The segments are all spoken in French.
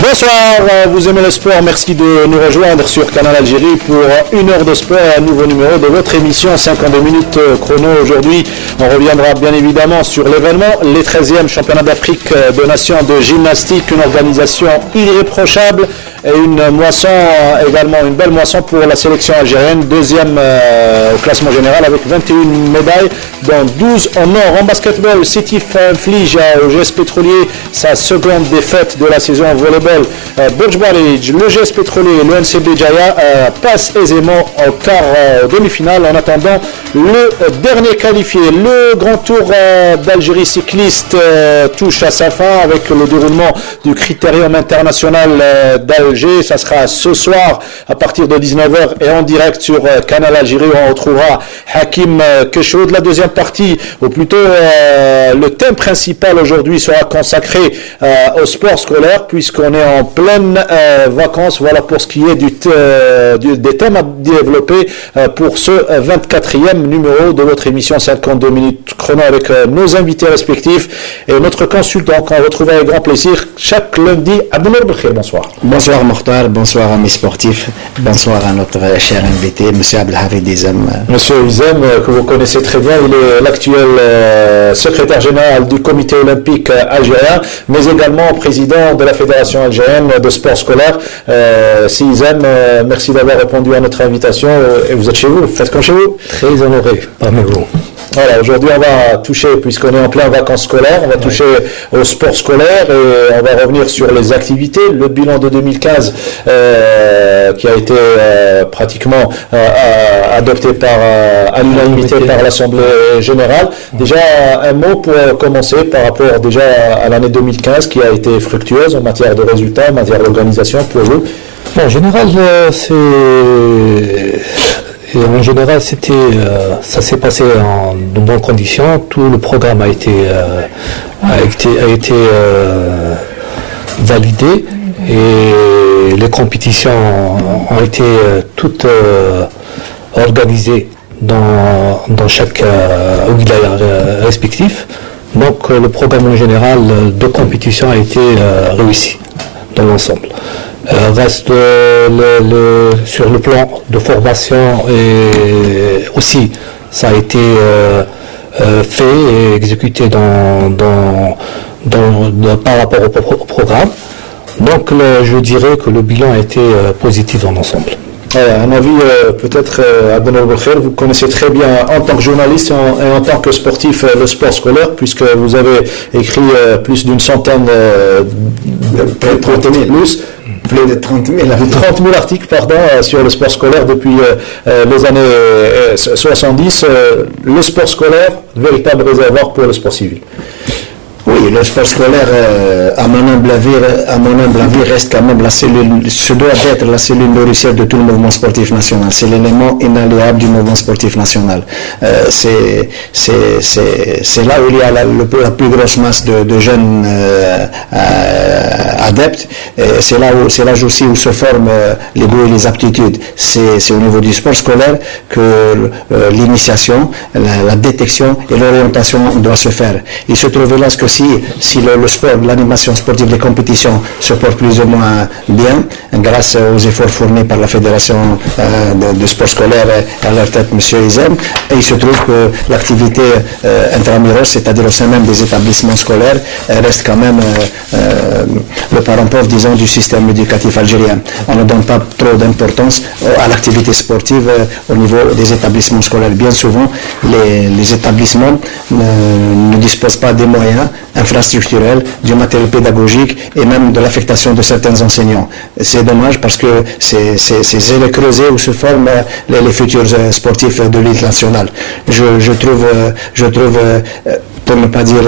Bonsoir, vous aimez le sport, merci de nous rejoindre sur Canal Algérie pour une heure de sport et un nouveau numéro de votre émission 52 minutes chrono. Aujourd'hui, on reviendra bien évidemment sur l'événement, les 13e championnats d'Afrique de nations de gymnastique, une organisation irréprochable et une moisson, également une belle moisson pour la sélection algérienne, deuxième au classement général avec 21 médailles, dont 12 en or. En basketball, Sétif inflige au GS Pétrolier sa seconde défaite de la saison en volleyball. Burj Barij, le GS Pétrolier et le NCB Jaya passent aisément au quart demi-finale. En attendant, le dernier qualifié, le grand tour d'Algérie cycliste touche à sa fin avec le déroulement du critérium international d'Alger. Ça sera ce soir à partir de 19h et en direct sur Canal Algérie où on retrouvera Hakim Keshoud. La deuxième partie, ou plutôt le thème principal aujourd'hui sera consacré au sport scolaire puisqu'on est en pleine vacances. Voilà pour ce qui est des thèmes à développer pour ce 24e numéro de votre émission 52 minutes chrono avec nos invités respectifs et notre consultant qu'on retrouve avec grand plaisir chaque lundi. Abdounour Belkhir, bonsoir. Bonsoir Mokhtar, bonsoir amis sportifs, bonsoir à notre cher invité, M. Abdelhafid Izem. Monsieur Izem, que vous connaissez très bien, il est l'actuel secrétaire général du comité olympique algérien, mais également président de la Fédération algérienne de sport scolaire. Si Izem, merci d'avoir répondu à notre invitation et vous êtes chez vous, faites comme chez vous. Très honoré parmi vous. Voilà, aujourd'hui on va toucher, puisqu'on est en plein vacances scolaires, on va toucher au sport scolaire et on va revenir sur les activités. Le bilan de 2015 qui a été pratiquement adopté à l'unanimité par l'Assemblée Générale. Déjà un mot pour commencer par rapport déjà à l'année 2015 qui a été fructueuse en matière de résultats, en matière d'organisation pour vous. Bon, en général, ça s'est passé en de bonnes conditions. Tout le programme a été validé et les compétitions ont été toutes organisées dans chaque wilaya respectif. Donc le programme en général de compétition a été réussi dans l'ensemble. Reste sur le plan de formation et aussi ça a été fait et exécuté par rapport au programme. Donc je dirais que le bilan a été positif dans l'ensemble. Un avis peut-être Abdel Belkhir, vous connaissez très bien en tant que journaliste et en tant que sportif le sport scolaire puisque vous avez écrit plus d'une centaine plus de 30 000 articles sur le sport scolaire depuis les années 70. Le sport scolaire, véritable réservoir pour le sport civil. Oui, le sport scolaire, à mon humble avis, reste quand même ce doit être la cellule nourricière de tout le mouvement sportif national. C'est l'élément inalliable du mouvement sportif national. C'est là où il y a la plus grosse masse de jeunes adeptes. C'est là aussi où se forment les goûts et les aptitudes. C'est au niveau du sport scolaire que l'initiation, la détection et l'orientation doit se faire. Il se trouve là que si le sport, l'animation sportive des compétitions se porte plus ou moins bien, grâce aux efforts fournis par la Fédération de sport scolaire à leur tête, M. Izem, et il se trouve que l'activité intramuros, c'est-à-dire au sein même des établissements scolaires, reste quand même le parent pauvre, disons, du système éducatif algérien. On ne donne pas trop d'importance à l'activité sportive au niveau des établissements scolaires. Bien souvent, les établissements ne disposent pas des moyens infrastructurels, du matériel pédagogique et même de l'affectation de certains enseignants. C'est dommage parce que c'est le creuset où se forment les futurs sportifs de l'élite nationale. Je trouve pour ne pas dire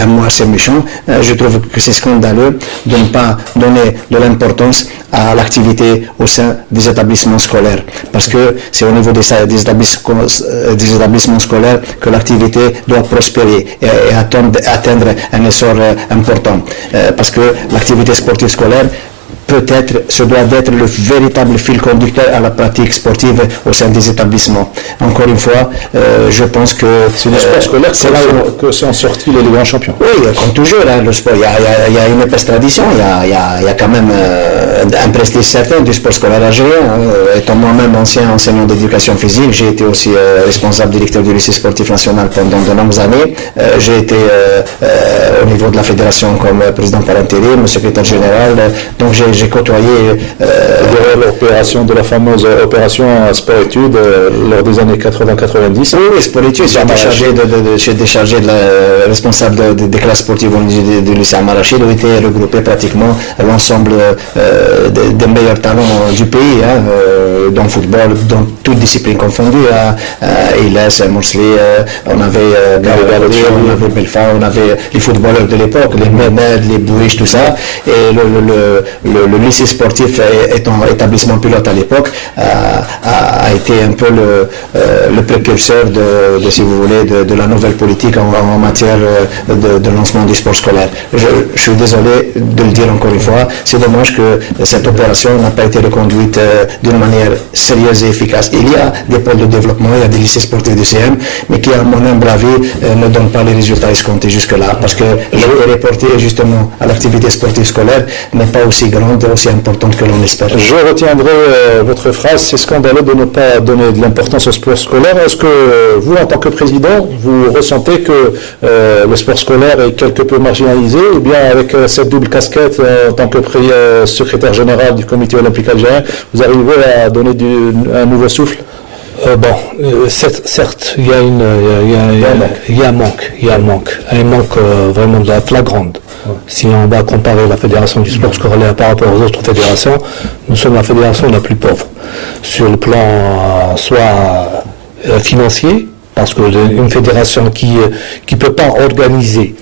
un mot assez méchant, je trouve que c'est scandaleux de ne pas donner de l'importance à l'activité au sein des établissements scolaires. Parce que c'est au niveau des établissements scolaires que l'activité doit prospérer et atteindre un essor important. Parce que l'activité sportive scolaire peut-être, ce doit être le véritable fil conducteur à la pratique sportive au sein des établissements. Encore une fois, je pense que c'est le sport scolaire que sont sortis les grands champions. Oui, comme toujours, hein, le sport, il y a une épaisse tradition, il y a quand même un prestige certain du sport scolaire algérien. Étant moi-même ancien enseignant d'éducation physique, j'ai été aussi responsable directeur du lycée sportif national pendant de longues années. J'ai été au niveau de la fédération comme président par intérim, secrétaire général. Donc j'ai côtoyé l'opération de la fameuse opération sport-études lors des années 80-90. Oui, sport-études, j'étais chargé de la responsable des classes sportives au niveau du lycée Al-Marachid, où était regroupé pratiquement l'ensemble des meilleurs talents du pays, hein, dans le football, dans toutes disciplines confondues. Ilas, Morsli, on avait Belfa, on avait les footballeurs de l'époque, les Mehmed, les Bouiches, tout ça. Et le lycée sportif étant établissement pilote à l'époque a été un peu le précurseur de si vous voulez, de la nouvelle politique en matière de lancement du sport scolaire. Je suis désolé de le dire encore une fois, c'est dommage que cette opération n'a pas été reconduite d'une manière sérieuse et efficace. Il y a des pôles de développement, il y a des lycées sportifs du CM, mais qui, à mon humble avis, ne donnent pas les résultats escomptés jusque-là, parce que l'intérêt porté justement à l'activité sportive scolaire n'est pas aussi grande et aussi importante que l'on espère. Je retiendrai votre phrase, c'est scandaleux de ne pas donner de l'importance au sport scolaire. Est-ce que vous, en tant que président, vous ressentez que le sport scolaire est quelque peu marginalisé, ou bien avec cette double casquette en tant que secrétaire général du comité olympique algérien, vous arrivez à donner un nouveau souffle? Certes, il y a un manque vraiment de la flagrante. Ouais. Si on va comparer la fédération du sport scolaire par rapport aux autres fédérations, nous sommes la fédération la plus pauvre sur le plan soit financier, parce qu'une fédération qui peut pas organiser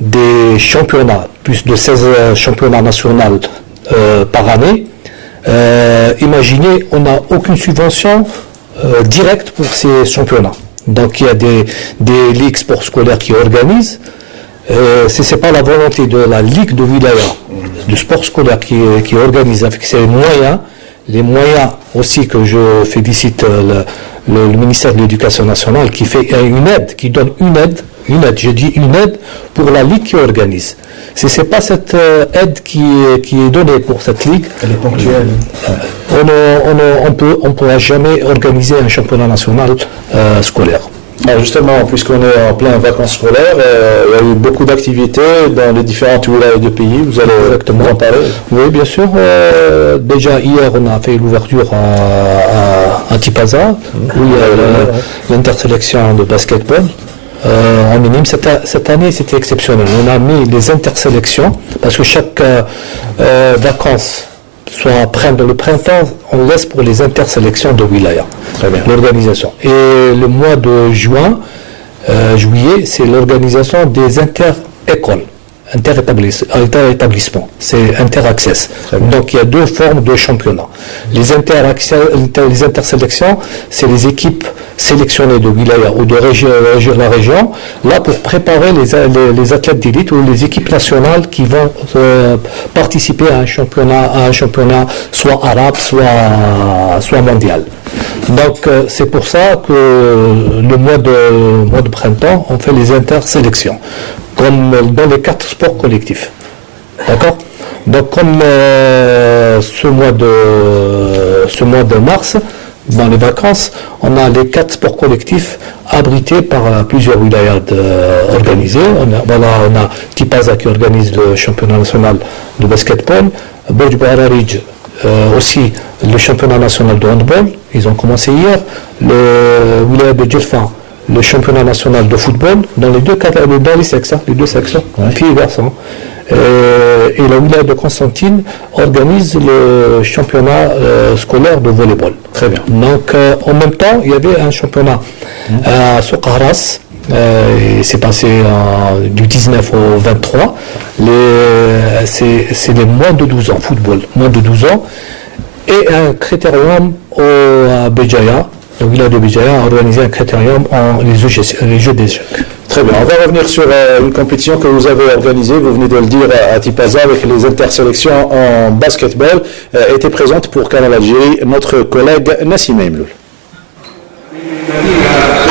des championnats, plus de 16 championnats nationaux par année, imaginez, on n'a aucune subvention directe pour ces championnats. Donc il y a des ligues sport scolaires qui organisent. Si ce n'est pas la volonté de la Ligue de Wilaya, du sport scolaire qui organise avec ses moyens, les moyens aussi que je félicite le ministère de l'Éducation nationale qui fait une aide, qui donne une aide pour la Ligue qui organise. Si ce n'est pas cette aide qui est donnée pour cette Ligue, elle est ponctuelle. On ne pourra jamais organiser un championnat national scolaire. Alors justement, puisqu'on est en plein vacances scolaires, il y a eu beaucoup d'activités dans les différentes wilayas du pays. Vous allez exactement en parler? Oui, bien sûr. Déjà hier, on a fait l'ouverture à Tipaza, où il y a l'intersélection de basketball. En minime, cette année, c'était exceptionnel. On a mis les intersélections, parce que chaque vacances, soit dans le printemps, on laisse pour les intersélections de wilaya, l'organisation. Et le mois de juillet, c'est l'organisation des inter-écoles, inter-établissements, c'est inter-access. Donc il y a deux formes de championnat. Les intersélections, c'est les équipes sélectionnées de wilaya ou de la région, là pour préparer les athlètes d'élite ou les équipes nationales qui vont participer à un championnat soit arabe, soit mondial. Donc c'est pour ça que le mois de printemps, on fait les intersélections, comme dans les 4 sports collectifs. D'accord? Donc comme ce mois de mars, dans les vacances, on a les 4 sports collectifs abrités par plusieurs wilayas organisés. On a Tipaza qui organise le championnat national de basketball, Borj Bararij aussi le championnat national de handball, ils ont commencé hier, le wilaya de Djerfa, le championnat national de football, dans les deux sexes, filles et garçons. Et la wilaya de Constantine organise le championnat scolaire de volleyball. Très bien. Donc en même temps, il y avait un championnat à Soukharas, c'est passé du 19 au 23. C'est les moins de 12 ans, football, moins de 12 ans. Et un critérium au Béjaïa. Le village de Béjaïa a organisé un critérium en les jeux d'échecs. Très bien, on va revenir sur une compétition que vous avez organisée, vous venez de le dire, à Tipaza avec les intersélections en basketball. Était présente pour Canal Algérie notre collègue Nassim Imloul.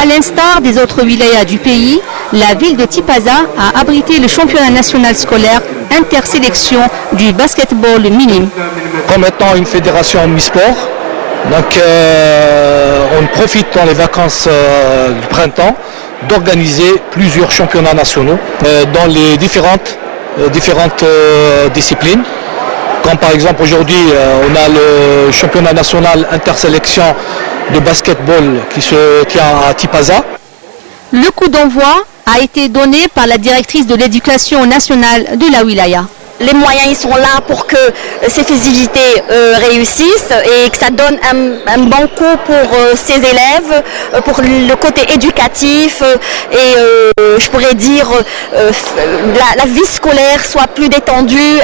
À l'instar des autres wilayas du pays, la ville de Tipaza a abrité le championnat national scolaire intersélection du basketball minime. Comme étant une fédération mi-sport, donc on profite dans les vacances du printemps d'organiser plusieurs championnats nationaux dans les différentes disciplines. Comme par exemple aujourd'hui on a le championnat national intersélection de basketball qui se tient à Tipaza. Le coup d'envoi a été donné par la directrice de l'éducation nationale de la wilaya. Les moyens ils sont là pour que ces festivités réussissent et que ça donne un bon coup pour ces élèves, pour le côté éducatif et je pourrais dire la vie scolaire soit plus détendue.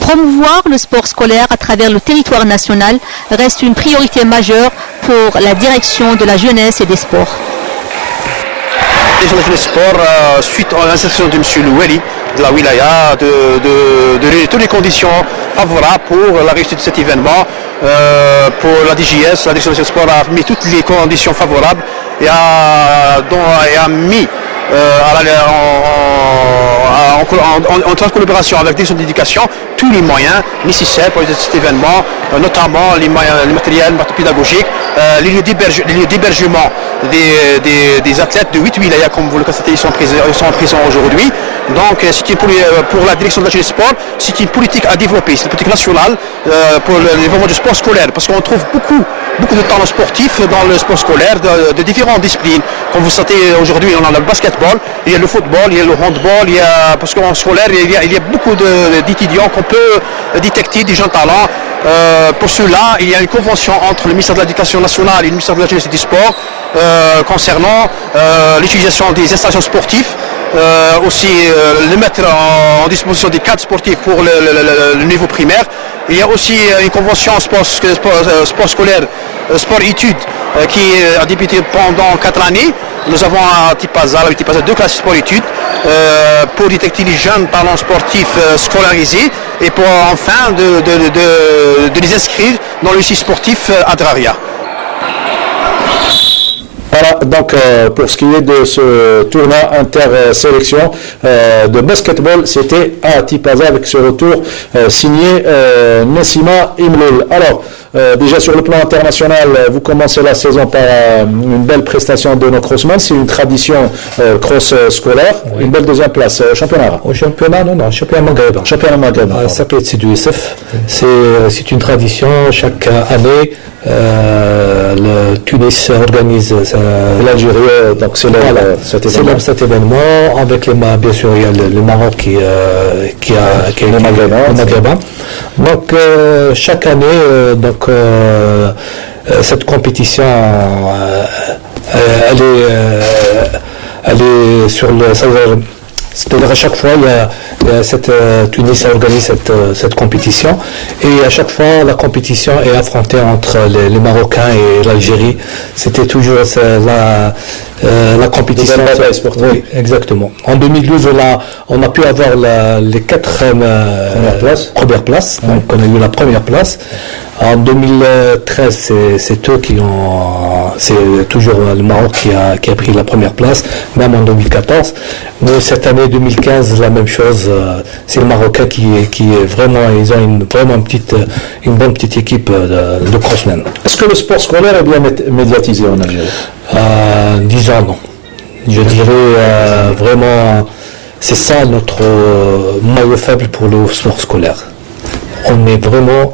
Promouvoir le sport scolaire à travers le territoire national reste une priorité majeure pour la direction de la jeunesse et des sports. Le sport, suite à l'insertion de M. Loueli, de la wilaya, de toutes les conditions favorables pour la réussite de cet événement, pour la DGS, la direction du sport a mis toutes les conditions favorables et a mis en collaboration avec la direction d'éducation tous les moyens nécessaires pour cet événement, notamment les matériels pédagogiques, les lieux d'hébergement des athlètes de 8 wilayas, comme vous le constatez, ils sont présents aujourd'hui. Donc pour la direction de la jeunesse sport, c'est une politique à développer, c'est une politique nationale pour le développement du sport scolaire, parce qu'on trouve beaucoup de talents sportifs dans le sport scolaire de différentes disciplines. Comme vous savez, aujourd'hui on a le basketball, il y a le football, il y a le handball, parce qu'en scolaire il y a beaucoup d'étudiants qu'on peut détecter des jeunes talents. Pour cela, il y a une convention entre le ministère de l'Éducation nationale et le ministère de la Jeunesse et du Sport concernant l'utilisation des installations sportives, aussi le mettre en disposition des cadres sportifs pour le niveau primaire. Il y a aussi une convention sport scolaire, sport-études qui a débuté pendant 4 années. Nous avons à Tipaza 2 classes sport-études pour détecter les jeunes talents sportifs scolarisés et pour enfin de les inscrire dans le site sportif Adraria. Voilà, donc pour ce qui est de ce tournoi intersélection de basketball, c'était à Tipaza avec ce retour signé Nassima Imloul. Alors, déjà sur le plan international, vous commencez la saison par une belle prestation de nos crossmen, c'est une tradition cross scolaire, oui. Une belle deuxième place au championnat. Au championnat, non, championnat maghrébin. Championnat maghrébin. Ça peut être du SF. C'est une tradition chaque année. Le Tunis organise l'Algérie, donc célèbre cet événement avec bien sûr il y a le Maroc qui a le Maghrébin. Donc chaque année cette compétition elle est sur le. C'est-à-dire à chaque fois, Tunis organise cette compétition et à chaque fois la compétition est affrontée entre les Marocains et l'Algérie. C'était toujours la compétition. Oui, exactement. En 2012, on a pu avoir les 4 premières places. Oui. Donc on a eu la première place. En 2013, c'est eux c'est toujours le Maroc qui a pris la première place, même en 2014. Mais cette année 2015, la même chose. C'est le Marocain qui est vraiment, ils ont une bonne petite équipe de crossmen. Est-ce que le sport scolaire est bien médiatisé en Algérie? Disons non. Je dirais vraiment, c'est ça notre maillot faible pour le sport scolaire. On est vraiment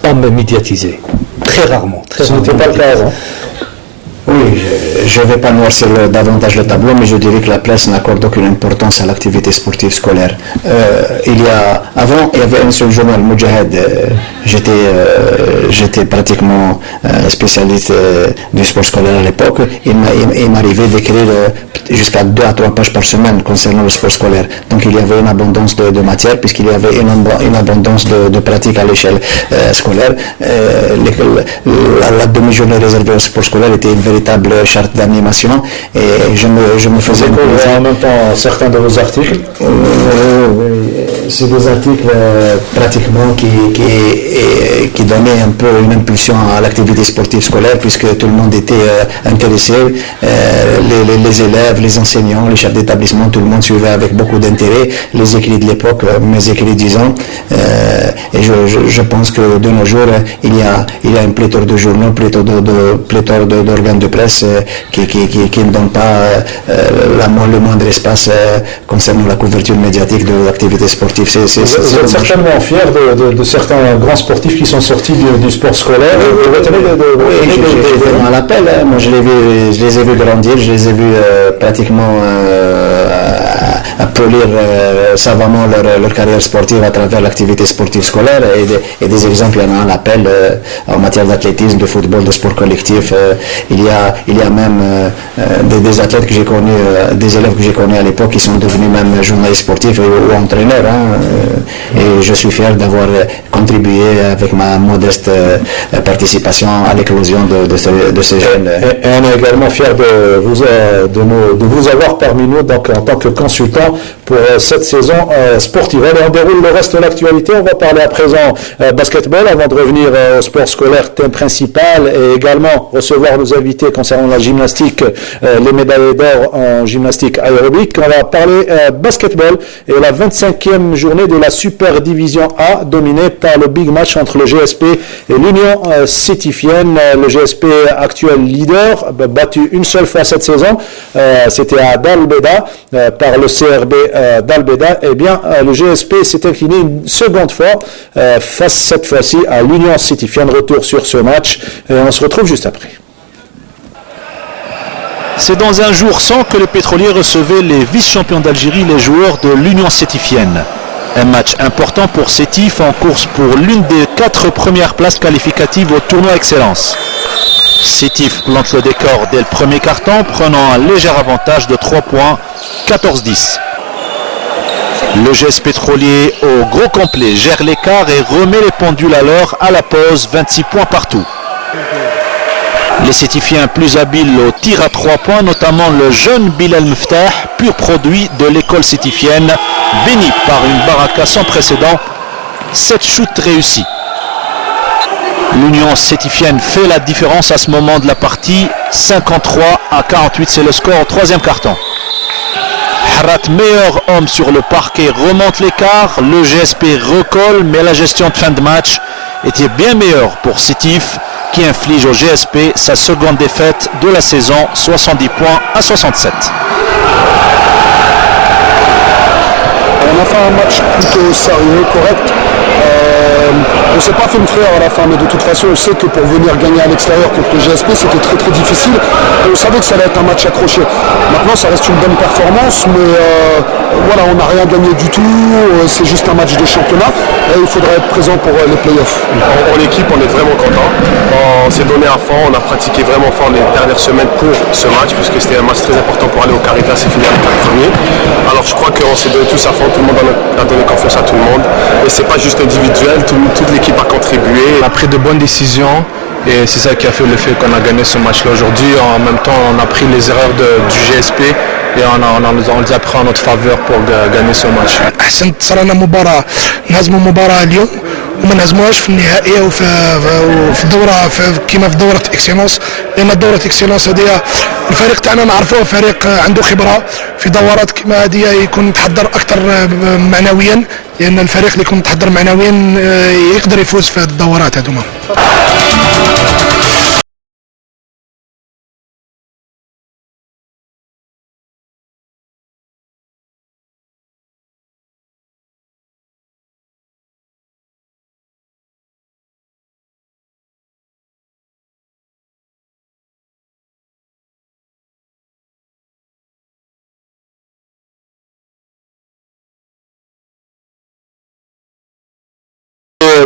pas médiatisé. Très rarement. Ce n'était pas le cas avant. Oui, je ne vais pas noircir davantage le tableau, mais je dirais que la presse n'accorde aucune importance à l'activité sportive scolaire. Avant, il y avait un seul journal, Moudjahid. J'étais j'étais pratiquement spécialiste du sport scolaire à l'époque. Il m'arrivait d'écrire jusqu'à 2 à 3 pages par semaine concernant le sport scolaire. Donc il y avait une abondance de matière puisqu'il y avait une abondance de pratiques à l'échelle scolaire. La demi-journée réservée au sport scolaire était une véritable charte d'animation et je me faisais en même temps certains de vos articles. C'est des articles pratiquement qui donnaient un peu une impulsion à l'activité sportive scolaire puisque tout le monde était intéressé, les élèves, les enseignants, les chefs d'établissement, tout le monde suivait avec beaucoup d'intérêt les écrits de l'époque, mes écrits disons, et je pense que de nos jours il y a une pléthore de journaux, pléthore d'organes de presse qui ne donnent pas le moindre espace concernant la couverture médiatique de l'activité sportive. Vous êtes certainement fier de certains grands sportifs qui sont sortis du sport scolaire. Oui, j'ai vraiment l'appel. Moi, je les ai vus grandir, je les ai vus pratiquement polir savamment leur carrière sportive à travers l'activité sportive scolaire et des exemples, il y en a un appel en matière d'athlétisme, de football, de sport collectif. Il y a même des athlètes que j'ai connus, des élèves que j'ai connus à l'époque qui sont devenus même journalistes sportifs ou entraîneurs. Et je suis fier d'avoir contribué avec ma modeste participation à l'éclosion de ces jeunes. Et on est également fier de vous avoir parmi nous donc, en tant que consultant pour cette saison sportive. Allez, on déroule le reste de l'actualité. On va parler à présent basketball avant de revenir au sport scolaire, thème principal, et également recevoir nos invités concernant la gymnastique, les médaillés d'or en gymnastique aérobique. On va parler basketball et la 25e journée de la Super Division A dominée par le big match entre le GSP et l'Union Sétifienne. Le GSP actuel leader, battu une seule fois cette saison, c'était à Dal Beda par le CRB d'Al Beda. Eh bien, le GSP s'est incliné une seconde fois face cette fois-ci à l'Union Sétifienne. Retour sur ce match et on se retrouve juste après. C'est dans un jour sans que les pétroliers recevaient les vice-champions d'Algérie, les joueurs de l'Union Sétifienne. Un match important pour Sétif en course pour l'une des 4 premières places qualificatives au tournoi Excellence. Sétif plante le décor dès le premier quart-temps, prenant un léger avantage de 3 points, 14-10. Le GS pétrolier au gros complet gère l'écart et remet les pendules à l'heure à la pause, 26 points partout. Les Sétifiens plus habiles au tir à 3 points, notamment le jeune Bilal Mftah, pur produit de l'école sétifienne, béni par une baraka sans précédent, 7 shoots réussis. L'Union Sétifienne fait la différence à ce moment de la partie, 53-48, c'est le score au 3e quart-temps. Harat, meilleur homme sur le parquet, remonte l'écart, le GSP recolle, mais la gestion de fin de match était bien meilleure pour Sétif, qui inflige au GSP sa seconde défaite de la saison, 70 points à 67. On a fait un match plutôt sérieux, correct. On ne s'est pas fait une frayeur à la fin, mais de toute façon on sait que pour venir gagner à l'extérieur contre le GSP c'était très très difficile et on savait que ça allait être un match accroché. Maintenant ça reste une bonne performance, mais voilà, on n'a rien gagné du tout, c'est juste un match de championnat et il faudra être présent pour les playoffs. En équipe on est vraiment content, on s'est donné à fond, on a pratiqué vraiment fort les dernières semaines pour ce match puisque c'était un match très important pour aller au Caritas et finir les 4 premiers. Alors je crois qu'on s'est donné tous à fond, tout le monde a donné confiance à tout le monde et c'est pas juste individuel, toute l'équipe a contribué. On a pris de bonnes décisions et c'est ça qui a fait le fait qu'on a gagné ce match-là aujourd'hui. En même temps, on a pris les erreurs du GSP et on les a pris en notre faveur pour gagner ce match. أحسنت صرنا مباراة نهزموا مباراة اليوم وما نهزموهاش في النهائية وفي الدورة كما في دورة اكسيلونس، لأن دورة اكسيلونس هذه الفريق تاعنا نعرفوه فريق عنده خبرة في دورات كما هذه يكون متحضر أكثر معنويا، لأن الفريق اللي يكون متحضر معنويا يقدر يفوز في الدورات هذوما.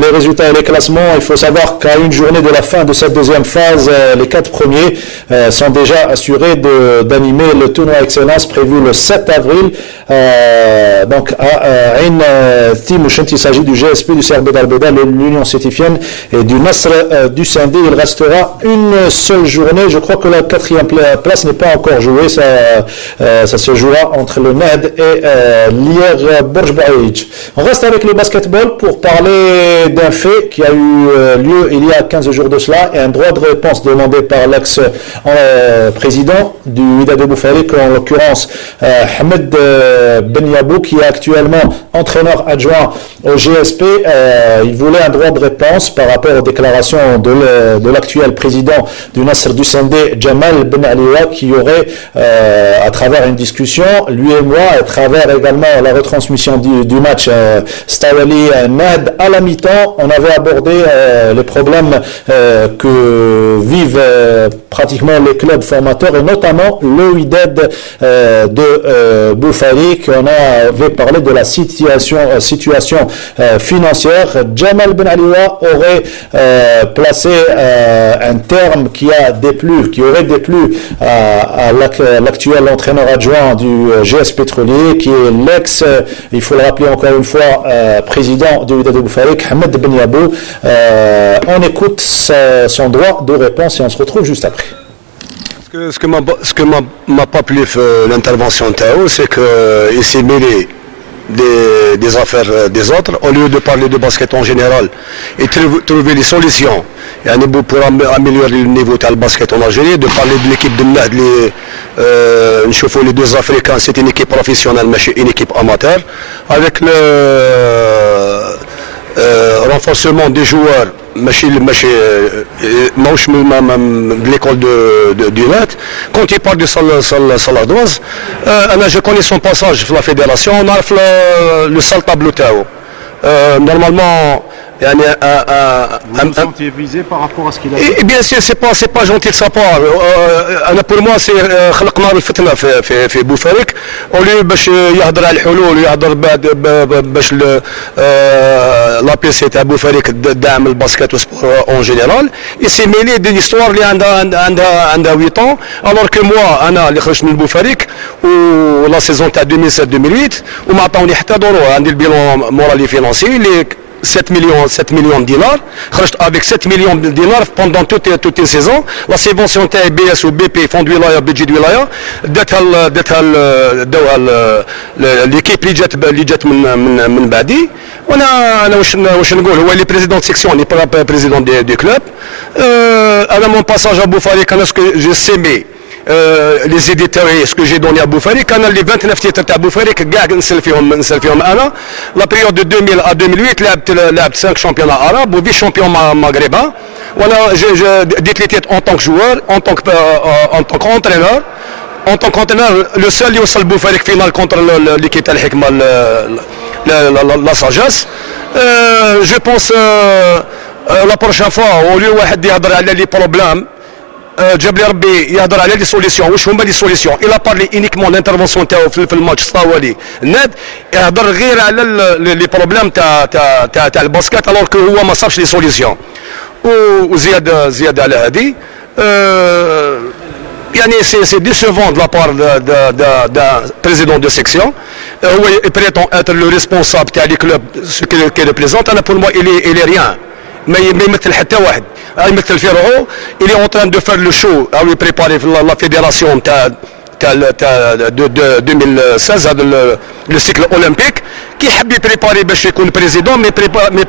les résultats et les classements. Il faut savoir qu'à une journée de la fin de cette deuxième phase, les 4 premiers sont déjà assurés d'animer le tournoi Excellence prévu le 7 avril. Donc à Ain Timouchent, il s'agit du GSP, du CRB d'Al-Beda, l'Union sétifienne et du Nasr du Sindé. Il restera une seule journée. Je crois que la 4e place n'est pas encore jouée. Ça se jouera entre le Nahd et l'IR Borj Baïj. On reste avec le basketball pour parler d'un fait qui a eu lieu il y a 15 jours de cela et un droit de réponse demandé par l'ex-président du Wydad Boufarik, en l'occurrence Ahmed Ben Yabou, qui est actuellement entraîneur adjoint au GSP. Il voulait un droit de réponse par rapport aux déclarations de l'actuel président du Nasr du Sindé, Jamal Ben Aliwa, qui aurait, à travers une discussion, lui et moi, à travers également la retransmission du match Stawali Nahd à la mi-temps, on avait abordé les problèmes que vivent pratiquement les clubs formateurs et notamment le Wydad de Boufarik. On avait parlé de la situation financière. Jamal Ben Aliwa aurait placé un terme qui aurait déplu à l'actuel entraîneur adjoint du GS Pétrolier, qui est il faut le rappeler encore une fois, président du Wydad Boufarik, Ahmed Ben Yabou. On écoute son droit de réponse et on se retrouve juste après. Ce que m'a pas plu l'intervention de Tao, c'est qu'il s'est mêlé des affaires des autres, au lieu de parler de basket en général et trouver les solutions pour améliorer le niveau du basket en Algérie, de parler de l'équipe de Nahd. Les deux Africains, c'est une équipe professionnelle, mais une équipe amateur, avec le renforcement des joueurs de l'école du Nahd. Quand il parle de Salah Douaz, je connais son passage dans la fédération, on a le sale tableau Tao. Normalement, vous sentiez visé par rapport à ce qu'il a dit? Et bien sûr, c'est pas gentil de sa part. Pour moi, c'est خلقنا الفتنة في بوفاريك. Au lieu باش يهضر على الحلول ويهضر باش l'APC تاع بوفاريك دعم الباسكت والسبور en général. Il s'est mêlé de l'histoire اللي عندها 8 ans, alors que moi أنا اللي خرجت من بوفاريك ولا سيزون تاع 2007-2008 وما عطاوني حتى دورو. عندي البيلون مورالي فينانسي اللي 7 millions de dinars. Avec 7 millions de dinars pendant toute une saison. La subvention de BS ou BP, Fonds de Wilaya, budget de Wilaya, l'équipe اللي جات من بعدي. أنا واش نقول، هو اللي بريزيدون سيكسيون، اللي با بريزيدون دي كلوب. أنا mon passage à Boufarik, ce que j'ai sémé les éditeurs et ce que j'ai donné à Boufarik, انا اللي 29 titres à Boufarik كاع نسال فيهم انا. La période de 2000 à 2008 لعبت 5 championnats arabes و vice champion maghrébin. وانا ديت لي تيت en tant que joueur, en tant qu'entraîneur. En tant qu'entraîneur, le seul اللي وصل Boufarik final contre l'équipe تاع الحكمة la sagesse. Je pense la prochaine fois, au lieu واحد يهضر على لي بروبليم جاب لي ربي يهضر على لي سوليسيون. واش هما لي سوليسيون؟ إلا بارلي انيكمون لانترفونسيون تاعو في الماتش طاولي ناد، يهضر غير على لي بروبليم تاع الباسكت، الوغ كو هو ما صابش لي سوليسيون. وزياده على هذه يعني سي ديسيفون دو لا بار دا بريزيدون دو سيكسيون. هو بريتون اتر لو ريسبونسابل تاع لي كلوب كي ريبريزونت. انا بور موا الي ريان، ما يمثل حتى واحد. يمثل في روحو. il est en train de faire le show à lui préparer la fédération تاع 2016 هذا le cycle olympique كي حب يبريباري باش يكون بريزيدون ما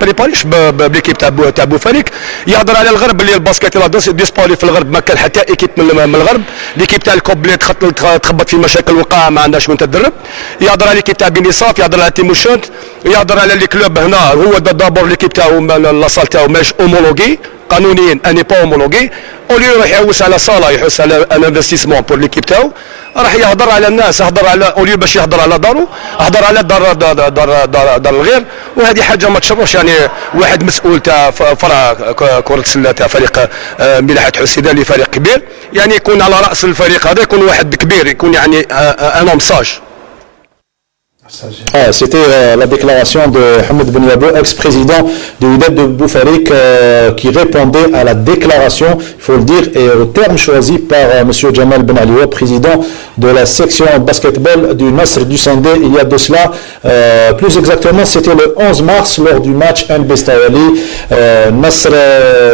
بريباريش بليكيب تاع بوفاريك. يهضر على الغرب اللي الباسكت لا ديسباري في الغرب، ما كان حتى ايكيب من الغرب. ليكيب تاع الكوب اللي تخبط في مشاكل وقع ما عندهاش وين تدرب. يهضر على ليكيب تاع بني صاف، يهضر على تيموشنت، يهضر على لي كلوب هنا. هو دابور ليكيب تاعو لاصال تاعو ماهيش اومولوغي قانونيا، اني با اومولوغي. اوليو يروح يحوس على صاله، يحوس على ان انفستيسمون بور ليكيب تاعو، راح يهضر على الناس، يهضر على اوليو باش يهضر على دارو، هضر على دار الغير. وهذه حاجه ما تشرفش. يعني واحد مسؤول تاع فرع كره السله تاع فريق ملاحه حسيده اللي فريق كبير، يعني يكون على راس الفريق هذا، يكون واحد كبير، يكون يعني ان مساج. C'était la déclaration de Hamed Ben Yabo, ex-président du Wydad de Boufarik, qui répondait à la déclaration, il faut le dire, et au terme choisi par M. Jamal Ben Alioua, président de la section basketball du Nasr du Sendé, il y a de cela. Plus exactement, c'était le 11 mars lors du match Al-Bestawali, Nasr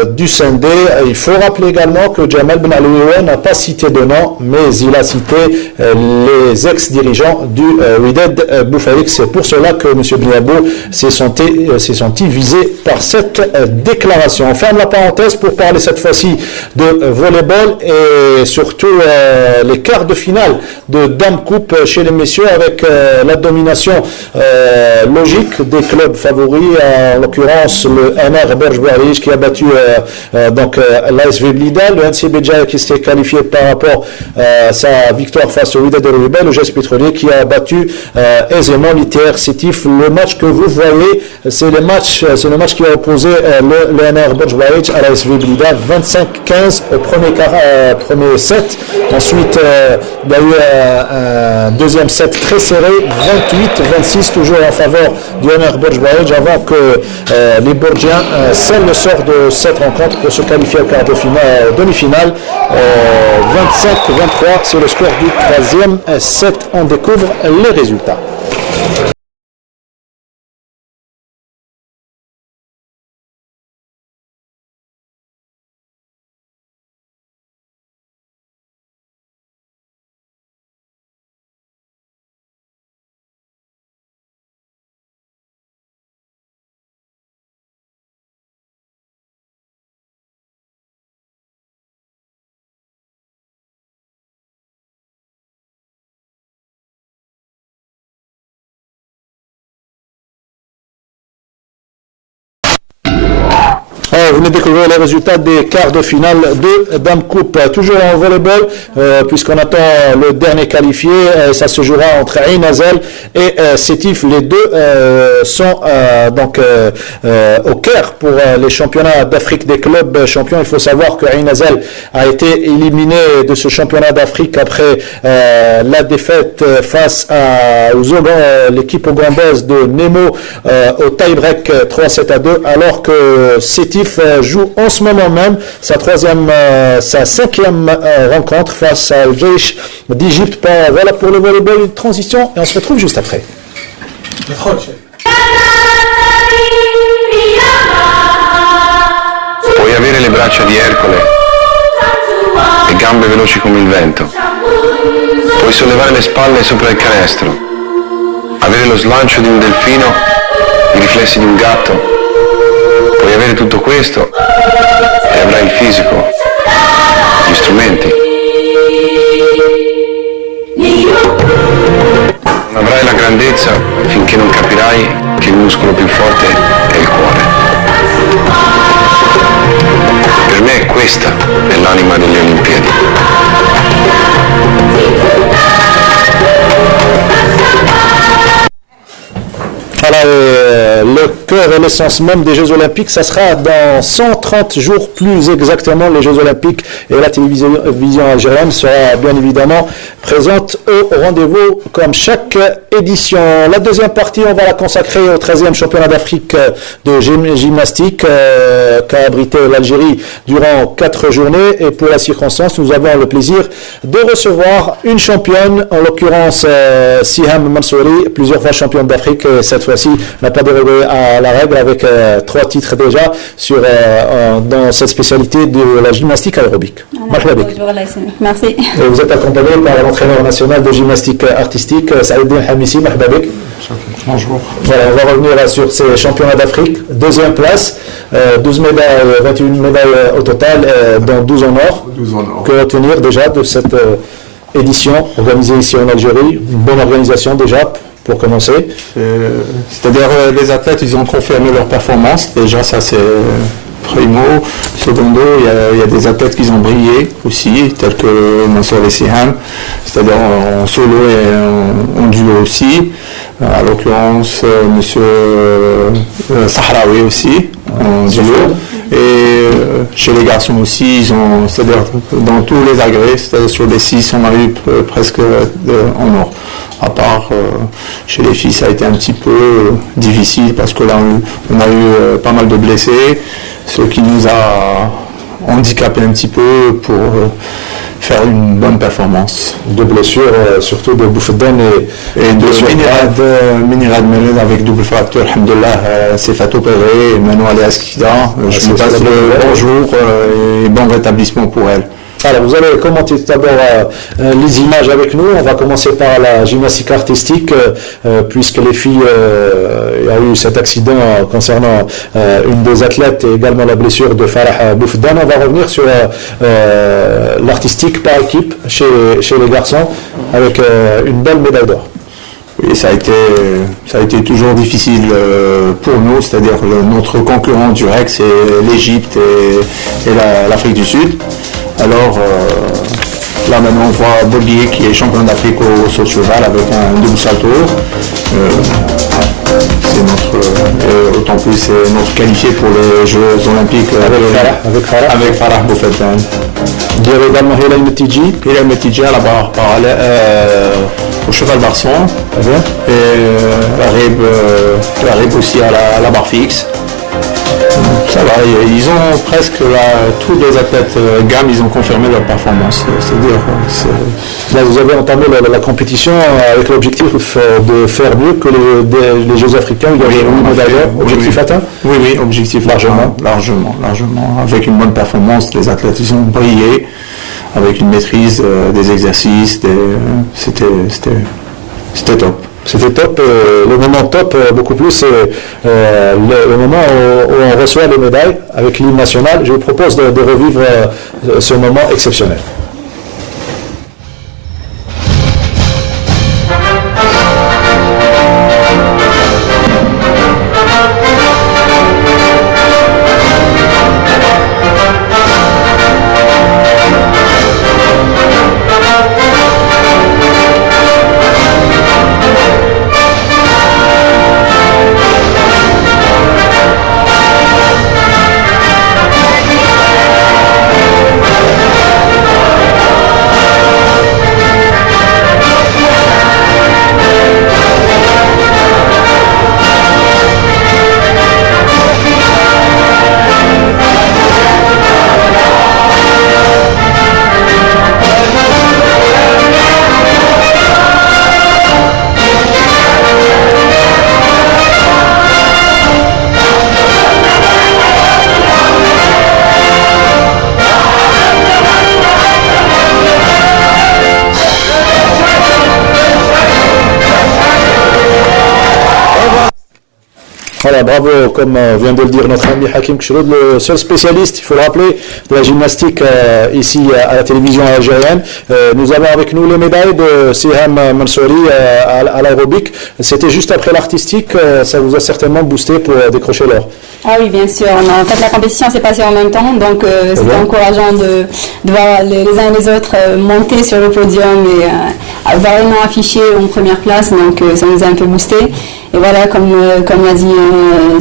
du Sendé. Il faut rappeler également que Jamal Ben Alioua n'a pas cité de nom, mais il a cité les ex-dirigeants du Wydad Boufarik. C'est pour cela que M. Bniabo s'est senti visé par cette déclaration. On ferme la parenthèse pour parler cette fois-ci de volleyball et surtout les quarts de finale de Dame Coupe chez les messieurs avec la domination logique des clubs favoris, en l'occurrence le NR Borj-Bouarish qui a battu l'ASV Blida, le NC Béja qui s'était qualifié par rapport à sa victoire face au Wydad de Roubaix, le GS Pétrolier qui a battu aisément l'ITR Sétif. Le match que vous voyez, c'est le match qui a opposé le NR Borj-Bouarish à l'ASV Blida, 25-15 au premier set. Ensuite, il y a eu un deuxième set très serré, 28-26 toujours en faveur du NR Borj-Bouarish, avant que les Borgiens scellent le sort de cette rencontre pour se qualifier au quart de finale, demi-finale. 25-23, c'est le score du troisième set. On découvre les résultats. Vous venez de découvrir les résultats des quarts de finale de Dame Coupe. Toujours en volleyball, puisqu'on attend le dernier qualifié. Ça se jouera entre Ain Azel et Sétif. Les deux sont au Caire pour les championnats d'Afrique des clubs champions. Il faut savoir que Ain Azel a été éliminé de ce championnat d'Afrique après la défaite face à l'équipe ougandaise de Nemo au tie-break 3-7-2, alors que Sétif joue en ce moment même sa cinquième rencontre face à Al-Jaish d'Égypte. Voilà pour le volleyball, une transition et on se retrouve juste après. Puoi avere le braccia di Ercole e gambe veloci come il vento. Puoi sollevare le spalle sopra il canestro, avere lo slancio di un delfino, i riflessi di un gatto. Puoi avere tutto questo e avrai il fisico, gli strumenti. Non avrai la grandezza finché non capirai che il muscolo più forte è il cuore. Per me questa è l'anima delle Olimpiadi. Voilà, le cœur et l'essence même des Jeux Olympiques, ça sera dans 130 jours plus exactement, les Jeux Olympiques, et la télévision algérienne sera bien évidemment présente au rendez-vous comme chaque édition. La deuxième partie, on va la consacrer au 13e championnat d'Afrique de gymnastique qu'a abrité l'Algérie durant 4 journées, et pour la circonstance, nous avons le plaisir de recevoir une championne, en l'occurrence Siham Mansouri, plusieurs fois championne d'Afrique, et cette fois-ci n'a pas dérogé à la règle avec 3 titres déjà dans cette spécialité de la gymnastique aérobique. Merci. Et vous êtes accompagné par l'entraîneur national de gymnastique artistique, Saïdine Hamissi. Bonjour. Voilà, on va revenir sur ces championnats d'Afrique. Deuxième place, 12 médailles, 21 médailles au total, dont 12 en or. 12 en or. Que retenir déjà de cette édition organisée ici en Algérie? Une bonne organisation déjà pour commencer. C'est-à-dire les athlètes, ils ont confirmé leur performance. Déjà, ça c'est primo. Secondo, il y a des athlètes qui ont brillé aussi, tels que Mansour et Siham, c'est-à-dire en solo et en duo aussi. À l'occurrence, monsieur Sahraoui aussi, en duo. Et chez les garçons aussi, ils ont, c'est-à-dire dans tous les agrès, c'est-à-dire sur les 6, on a eu presque en or. À part chez les filles, ça a été un petit peu difficile parce que là, on a eu pas mal de blessés, ce qui nous a handicapé un petit peu pour faire une bonne performance. De blessures, surtout de Boufdan et de Minirad Mened avec double fracture. Alhamdulillah, s'est fait opérer et maintenant elle est à Skida. Je lui passe le bonjour et bon rétablissement pour elle. Alors, vous allez commenter d'abord les images avec nous. On va commencer par la gymnastique artistique, puisque les filles, il y a eu cet accident concernant une des athlètes et également la blessure de Farah Boufdan. On va revenir sur l'artistique par équipe chez les garçons avec une belle médaille d'or. Oui, ça a été toujours difficile pour nous, c'est-à-dire notre concurrent direct, c'est l'Égypte et l'Afrique du Sud. Alors là maintenant on voit Boguier qui est champion d'Afrique au saut de cheval avec un double salto. C'est autant plus c'est notre qualifié pour les Jeux Olympiques avec Farah Boufdan. Il y avait également Hilal Metidji à la barre parallèle au cheval d'arçon et Rib aussi à la barre fixe. Ça va, ils ont presque tous les athlètes gamme, ils ont confirmé leur performance. C'est-à-dire, là, vous avez entamé la compétition avec l'objectif de faire mieux que les Jeux africains. Il y avait une médaille d'or. Objectif atteint ? Oui, objectif largement. Avec une bonne performance, les athlètes ils ont brillé avec une maîtrise des exercices. C'était top. C'était top. Le moment top, beaucoup plus, c'est le moment où on reçoit les médailles avec l'hymne national. Je vous propose de revivre ce moment exceptionnel. Voilà, bravo, comme vient de le dire notre ami Hakim Kshroud, le seul spécialiste, il faut le rappeler, de la gymnastique ici à la télévision algérienne. Nous avons avec nous les médailles de Siham Mansouri à l'aérobic. C'était juste après l'artistique, ça vous a certainement boosté pour décrocher l'or. Ah oui, bien sûr. En fait, la compétition s'est passée en même temps, donc c'était encourageant de voir les uns et les autres monter sur le podium et vraiment affiché en première place, donc ça nous a un peu boosté. Et voilà, comme l'a dit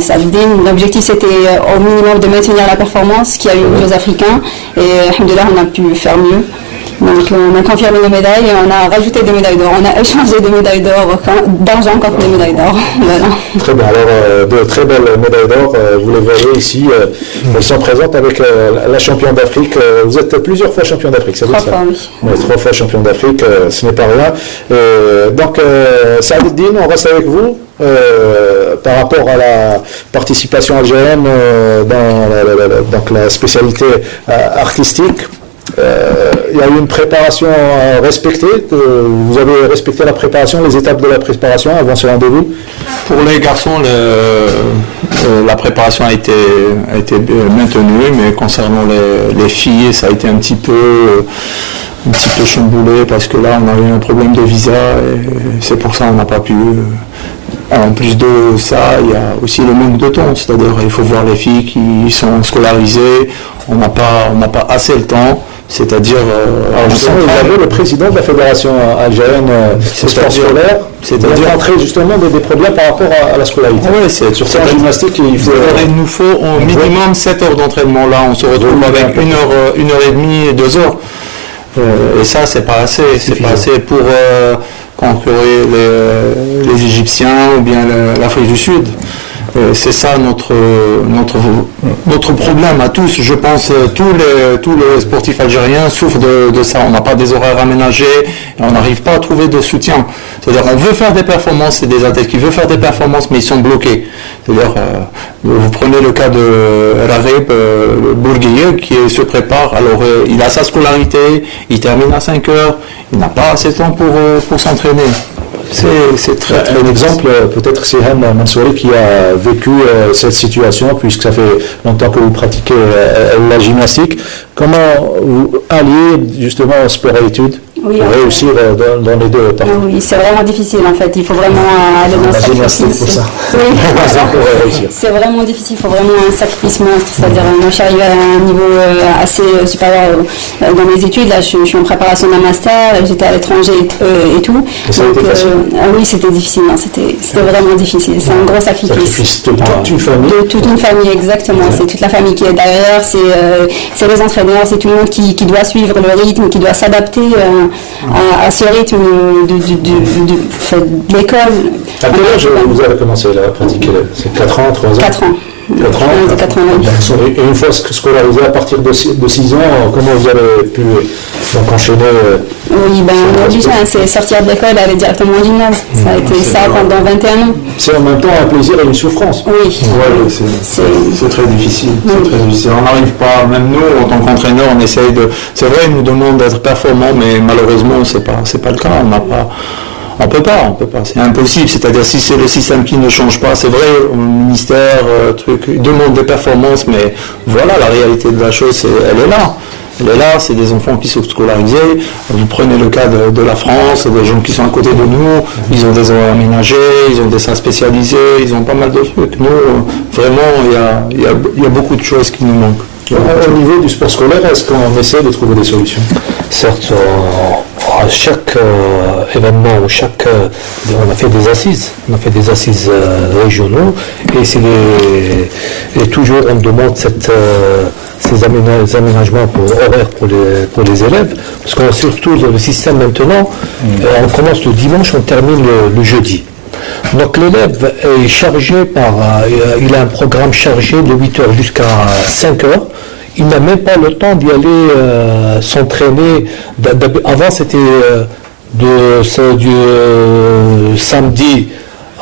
Saladin, l'objectif c'était au minimum de maintenir la performance qu'il y a eu aux Jeux africains, et alhamdoulilah on a pu faire mieux. Donc on a confirmé nos médailles et on a rajouté des médailles d'or. On a échangé des médailles d'argent contre des médailles d'or. Voilà. Très bien, alors de très belles médailles d'or, vous les voyez ici, elles sont présentes avec la championne d'Afrique. Vous êtes plusieurs fois championne d'Afrique, c'est vrai ça ? 3 fois, oui. Oui, 3 fois championne d'Afrique, ce n'est pas rien. Donc Saladin, on reste avec vous. Par rapport à la participation algérienne dans la spécialité artistique, il y a eu une préparation respectée. Vous avez respecté la préparation, les étapes de la préparation avant ce rendez-vous? Pour les garçons, la préparation a été maintenue, mais concernant les filles, ça a été un petit peu chamboulé parce que là, on a eu un problème de visa et c'est pour ça qu'on n'a pas pu. En plus de ça, il y a aussi le manque de temps, c'est-à-dire il faut voir les filles qui sont scolarisées, on n'a pas assez le temps, c'est-à-dire... Alors justement, vous avez le président de la fédération algérienne des sports scolaires, c'est-à-dire entrer justement des problèmes par rapport à la scolarité. Oui, c'est sur en gymnastique, il nous faut au minimum 7 heures d'entraînement, là on se retrouve avec 1 heure et demie, 2 heures. Et ça, c'est pas assez. C'est pas assez pour concurrer les Égyptiens ou bien l'Afrique du Sud. C'est ça notre problème à tous. Je pense tous les sportifs algériens souffrent de ça. On n'a pas des horaires aménagés et on n'arrive pas à trouver de soutien. C'est-à-dire on veut faire des performances, c'est des athlètes qui veulent faire des performances mais ils sont bloqués. C'est-à-dire vous prenez le cas de Raghib, le Bourguier qui se prépare. Alors il a sa scolarité, il termine à 5 heures, il n'a pas assez de temps pour s'entraîner. C'est très un exemple, peut-être Sihem Mansouri qui a vécu cette situation, puisque ça fait longtemps que vous pratiquez la gymnastique. Comment vous alliez justement sport et études pour réussir dans les deux parties? Oui, c'est vraiment difficile en fait. Il faut vraiment aller dans le sacrifice. Pour ça. Oui, c'est vraiment difficile. Il faut vraiment un sacrifice monstre. C'est-à-dire, moi, je suis arrivée à un niveau assez supérieur dans mes études. Là, je suis en préparation d'un master. J'étais à l'étranger et tout. Et ça a été facile? Oui, c'était difficile. C'était vraiment difficile. C'est un gros sacrifice. De toute une famille. De toute une famille, exactement. C'est toute la famille qui est derrière. C'est les entraîneurs. C'est tout le monde qui doit suivre le rythme, qui doit s'adapter à ce rythme de l'école. À quel âge vous avez commencé à pratiquer? C'est 4 ans, 3 ans? 4 ans. 4 ans. Et une fois scolarisé à partir de 6 ans, comment vous avez pu donc enchaîner? Oui, on est obligé, c'est sortir de l'école, aller directement au gymnase. Ça a été ça pendant 21 ans. C'est en même temps un plaisir et une souffrance. Oui. C'est très difficile. C'est très difficile. On n'arrive pas, même nous, en tant qu'entraîneur, on essaye de. C'est vrai, ils nous demandent d'être performants, mais malheureusement, c'est pas le cas. On peut pas, c'est impossible. C'est-à-dire si c'est le système qui ne change pas, c'est vrai, le ministère, demande des performances, mais voilà, la réalité de la chose, elle est là. Elle est là, c'est des enfants qui sont scolarisés. Vous prenez le cas de la France, des gens qui sont à côté de nous, ils ont des horaires aménagés, ils ont des salles spécialisées, ils ont pas mal de trucs. Nous, vraiment, il y a beaucoup de choses qui nous manquent. Au niveau du sport scolaire, est-ce qu'on essaie de trouver des solutions? Certes, à chaque événement, on a fait des assises, régionaux, et toujours on demande ces aménagements horaires pour les élèves, parce qu'on surtout le système maintenant, on commence le dimanche, on termine le jeudi. Donc l'élève est chargé il a un programme chargé de 8h jusqu'à 5h. Il n'a même pas le temps d'y aller s'entraîner. Avant c'était du samedi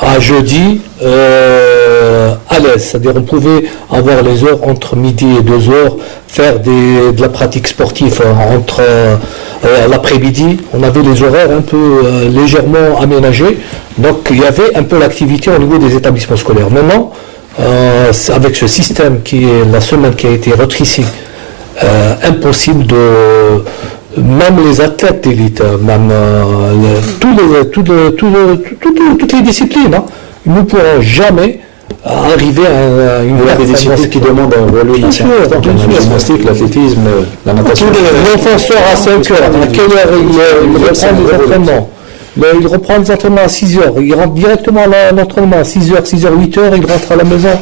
à jeudi à l'aise. C'est-à-dire on pouvait avoir les heures entre midi et 2h, faire de la pratique sportive entre l'après-midi. On avait les horaires un peu légèrement aménagés. Donc il y avait un peu l'activité au niveau des établissements scolaires. Maintenant, avec ce système qui est la semaine qui a été rétrécie, impossible même les athlètes d'élite, même toutes les disciplines, ils ne pourront jamais arriver à une des disciplines qui demandent un volume assez important, comme la gymnastique, l'athlétisme, la natation. L'enfant sort à 5 heures, à quelle heure il reprend les entraînements? Il reprend les entraînements à 6 heures, il rentre directement à l'entraînement à 6 heures, 8 heures, il rentre à la maison.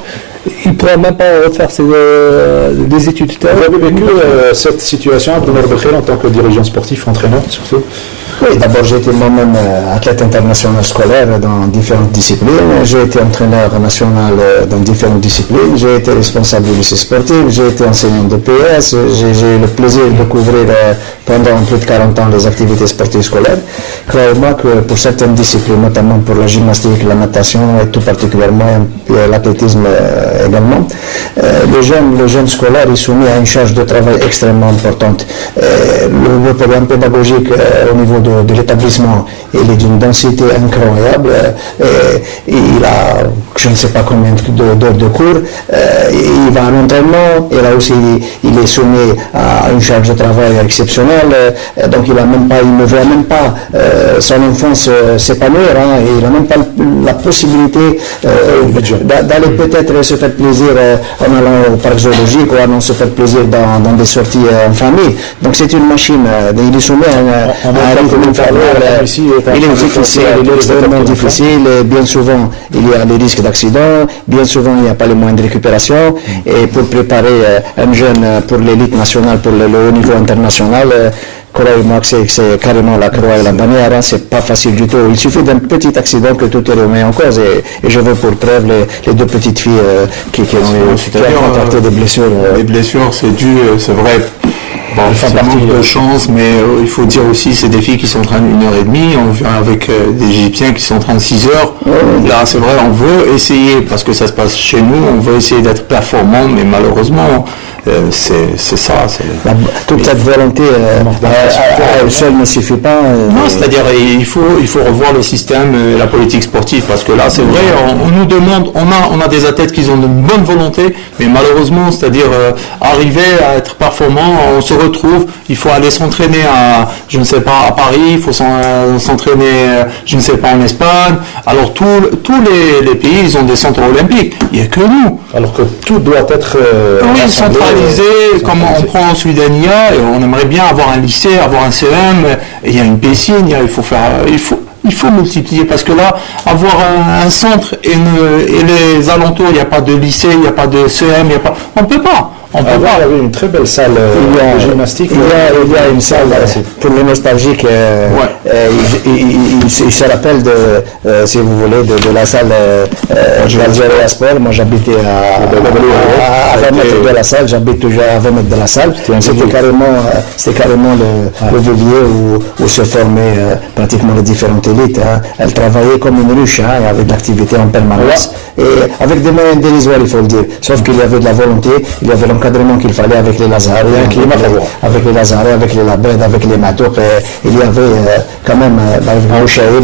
Il ne pourra même pas refaire des études. Vous avez vécu cette situation à Benoît Bekher en tant que dirigeant sportif, entraîneur surtout? Oui, d'abord j'ai été moi-même athlète international scolaire dans différentes disciplines. J'ai été entraîneur national dans différentes disciplines. J'ai été responsable du lycée sportif. J'ai été enseignant de PS. J'ai eu le plaisir de couvrir pendant plus de 40 ans les activités sportives scolaires. Croyez-moi que pour certaines disciplines, notamment pour la gymnastique, la natation et tout particulièrement l'athlétisme également, le jeune scolaire est soumis à une charge de travail extrêmement importante. Le programme pédagogique au niveau de l'établissement, il est d'une densité incroyable. Il a je ne sais pas combien d'heures de cours. Il va à l'entraînement, et là aussi il est soumis à une charge de travail exceptionnelle. Donc il ne voit même pas son enfance s'épanouir. Il n'a même pas la possibilité d'aller peut-être se faire plaisir en allant au parc zoologique ou en allant se faire plaisir dans des sorties en famille. Donc c'est une machine. Il est soumis à un rythme il est difficile, il est extrêmement difficile, et bien souvent il y a des risques d'accident, bien souvent il n'y a pas les moyens de récupération, et pour préparer un jeune pour l'élite nationale, pour le haut niveau international, croyez-moi que c'est carrément la croix et la bannière, hein, c'est pas facile du tout. Il suffit d'un petit accident que tout est remis en cause et je veux pour preuve les deux petites filles qui ont contracté des blessures. Les blessures, c'est dû, c'est vrai. Bon, c'est un manque de chance, mais il faut dire aussi, c'est des filles qui s'entraînent 1h30, on vient avec des Égyptiens qui s'entraînent 6 heures. Là, c'est vrai, on veut essayer, parce que ça se passe chez nous, on veut essayer d'être performant, mais malheureusement, c'est ça. Toute cette volonté à elle seule ne suffit pas. Non, c'est-à-dire il faut revoir le système, la politique sportive, parce que là, c'est vrai, on nous demande, on a des athlètes qui ont de bonne volonté, mais malheureusement, c'est-à-dire arriver à être performant, on se retrouve, il faut aller s'entraîner à, je ne sais pas, à Paris, il faut s'entraîner, je ne sais pas, en Espagne. Alors tous les pays, ils ont des centres olympiques, il n'y a que nous. Alors que tout doit être centralisé, comme on prend en Sudania, et on aimerait bien avoir un lycée, avoir un CM, et il y a une piscine, il faut multiplier, parce que là, avoir un centre et les alentours, il n'y a pas de lycée, il n'y a pas de CM, on ne peut pas. Il y avait une très belle salle de gymnastique. Il y a une salle pour les nostalgiques. Il se rappelle si vous voulez, de la salle d'Algérie Sport. Moi, j'habitais à 20 mètres de la salle. J'habite toujours à 20 mètres de la salle. C'était carrément le vivier où se formaient pratiquement les différentes élites. Hein. Elles travaillaient comme une ruche, hein, avec de l'activité en permanence. Et avec des moyens dérisoires, il faut le dire. Sauf qu'il y avait de la volonté, il y avait l'encadrement qu'il fallait avec les Lazariens, avec les Labed, avec les Matouk. Il y avait quand même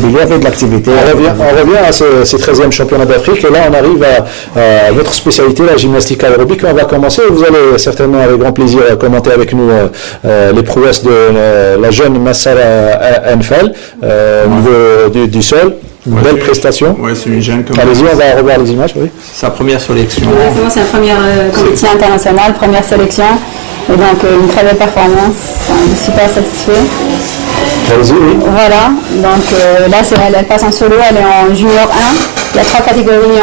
il y avait de l'activité. On revient à ces 13e championnats d'Afrique et là on arrive à votre spécialité, la gymnastique aérobique. On va commencer. Vous allez certainement avec grand plaisir commenter avec nous les prouesses de la jeune Massara Enfel au niveau du sol. Belle prestation. Oui, c'est une jeune. Allez-y, on va revoir les images. Oui. Sa première sélection. Exactement, c'est la première compétition internationale, première sélection. Et donc une très belle performance. On est super satisfait. Allez-y, oui. Voilà, donc là elle passe en solo, elle est en junior 1. Il y a 3 catégories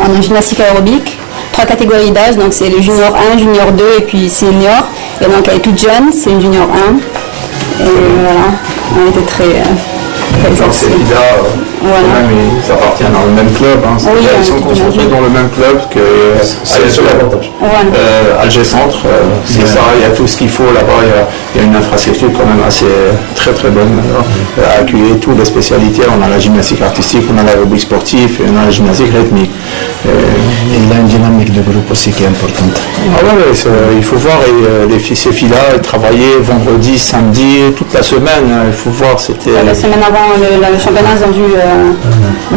en gymnastique aérobique. 3 catégories d'âge, donc c'est le junior 1, junior 2 et puis senior. Et donc elle est toute jeune, c'est une junior 1. Et voilà, on était très ces filles-là, ils appartiennent dans le même club. Hein. Ils sont concentrés dans le même club que Alger Centre. C'est ça, il y a tout ce qu'il faut là-bas. Il y a une infrastructure quand même assez très très bonne à accueillir toutes les spécialités. On a la gymnastique artistique, on a l'aérobic sportif et on a la gymnastique rythmique. Il y a une dynamique de groupe aussi qui est importante. Il faut voir ces filles-là, elles travaillaient vendredi, samedi, toute la semaine. Il faut voir, c'était... La semaine avant le championnat, ils ont dû